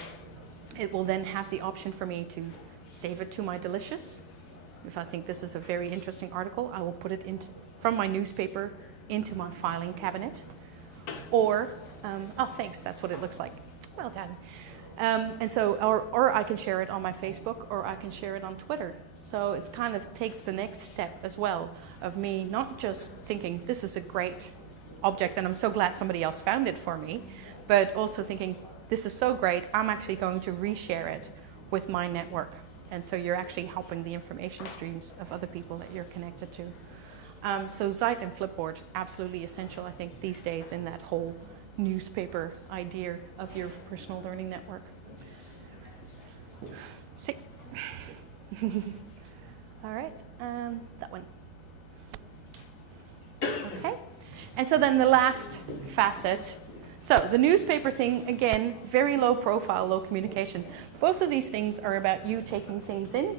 it will then have the option for me to save it to my Delicious. If I think this is a very interesting article, I will put it from my newspaper into my filing cabinet. Or, thanks, that's what it looks like. Well done. And so, or I can share it on my Facebook, or I can share it on Twitter. So it kind of takes the next step as well of me not just thinking, this is a great object and I'm so glad somebody else found it for me, but also thinking, this is so great, I'm actually going to reshare it with my network. And so you're actually helping the information streams of other people that you're connected to. So Zeit and Flipboard, absolutely essential, I think, these days in that whole newspaper idea of your personal learning network. See. All right, that one. Okay, and so then the last facet. So the newspaper thing, again, very low profile, low communication. Both of these things are about you taking things in,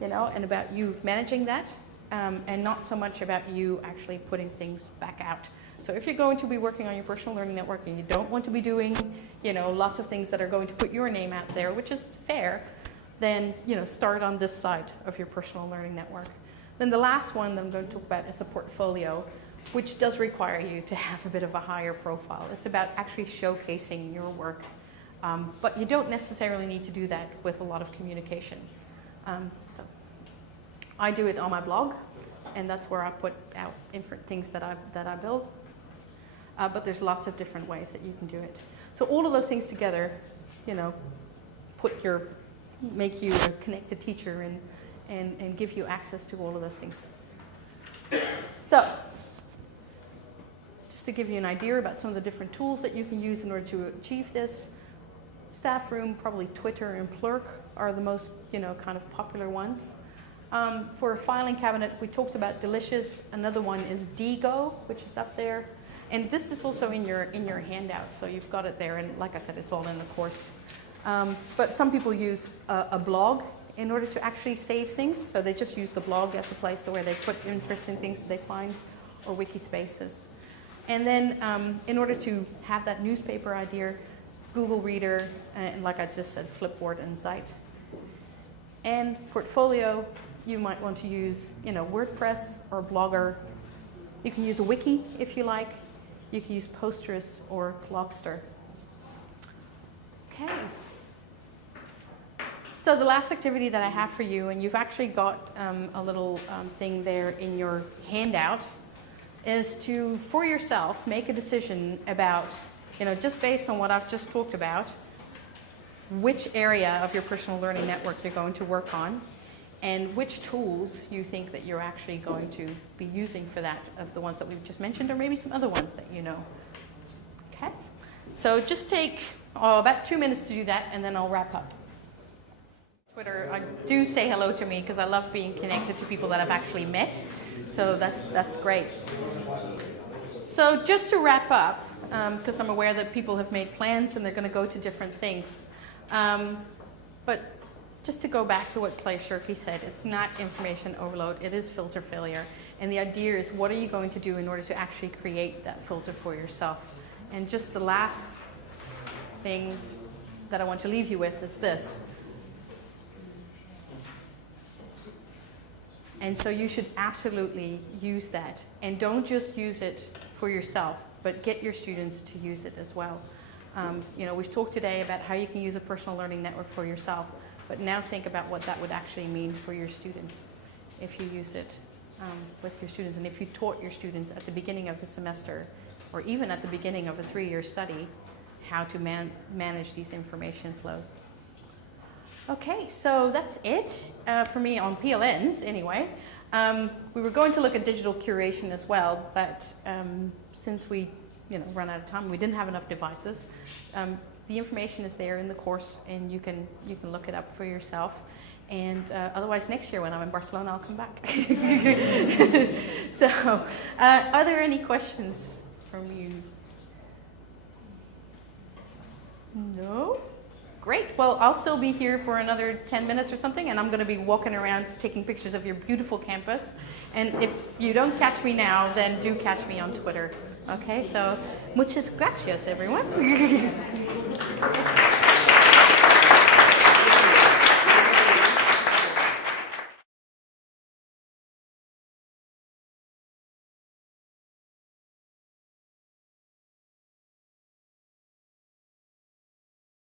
and about you managing that, and not so much about you actually putting things back out. So if you're going to be working on your personal learning network and you don't want to be doing, lots of things that are going to put your name out there, which is fair, then, start on this side of your personal learning network. Then the last one that I'm going to talk about is the portfolio, which does require you to have a bit of a higher profile. It's about actually showcasing your work. But you don't necessarily need to do that with a lot of communication. So I do it on my blog, and that's where I put out different things that I build. But there's lots of different ways that you can do it. So all of those things together, you know, make you a connected teacher and give you access to all of those things. So, just to give you an idea about some of the different tools that you can use in order to achieve this, Staff Room, probably Twitter and Plurk are the most, you know, kind of popular ones. For a filing cabinet, we talked about Delicious. Another one is Digo, which is up there. And this is also in your handout, so you've got it there. And like I said, it's all in the course. But some people use a blog in order to actually save things. So they just use the blog as a place where they put interesting things that they find, or wiki spaces. And then in order to have that newspaper idea, Google Reader, and like I just said, Flipboard and Zeit. And portfolio, you might want to use, you know, WordPress or Blogger. You can use a wiki if you like. You can use Posters or Clockster. Okay. So the last activity that I have for you, and you've actually got a little thing there in your handout, is to, for yourself, make a decision about, you know, just based on what I've just talked about, which area of your personal learning network you're going to work on, and which tools you think that you're actually going to be using for that, of the ones that we've just mentioned, or maybe some other ones that you know. Okay? So just take about 2 minutes to do that, and then I'll wrap up. Twitter, do say hello to me, because I love being connected to people that I've actually met. So that's great. So just to wrap up, because I'm aware that people have made plans and they're going to go to different things. But just to go back to what Clay Shirky said, it's not information overload, it is filter failure. And the idea is, what are you going to do in order to actually create that filter for yourself? And just the last thing that I want to leave you with is this. And so you should absolutely use that. And don't just use it for yourself, but get your students to use it as well. You know, we've talked today about how you can use a personal learning network for yourself, but now think about what that would actually mean for your students if you use it with your students. And if you taught your students at the beginning of the semester, or even at the beginning of a 3-year study, how to manage these information flows. Okay, so that's it for me on PLNs anyway. We were going to look at digital curation as well, but since we run out of time, we didn't have enough devices. The information is there in the course, and you can look it up for yourself. And otherwise, next year when I'm in Barcelona, I'll come back. So, are there any questions from you? No? Great. Well, I'll still be here for another 10 minutes or something, and I'm going to be walking around taking pictures of your beautiful campus. And if you don't catch me now, then do catch me on Twitter. Okay, so muchas gracias, everyone.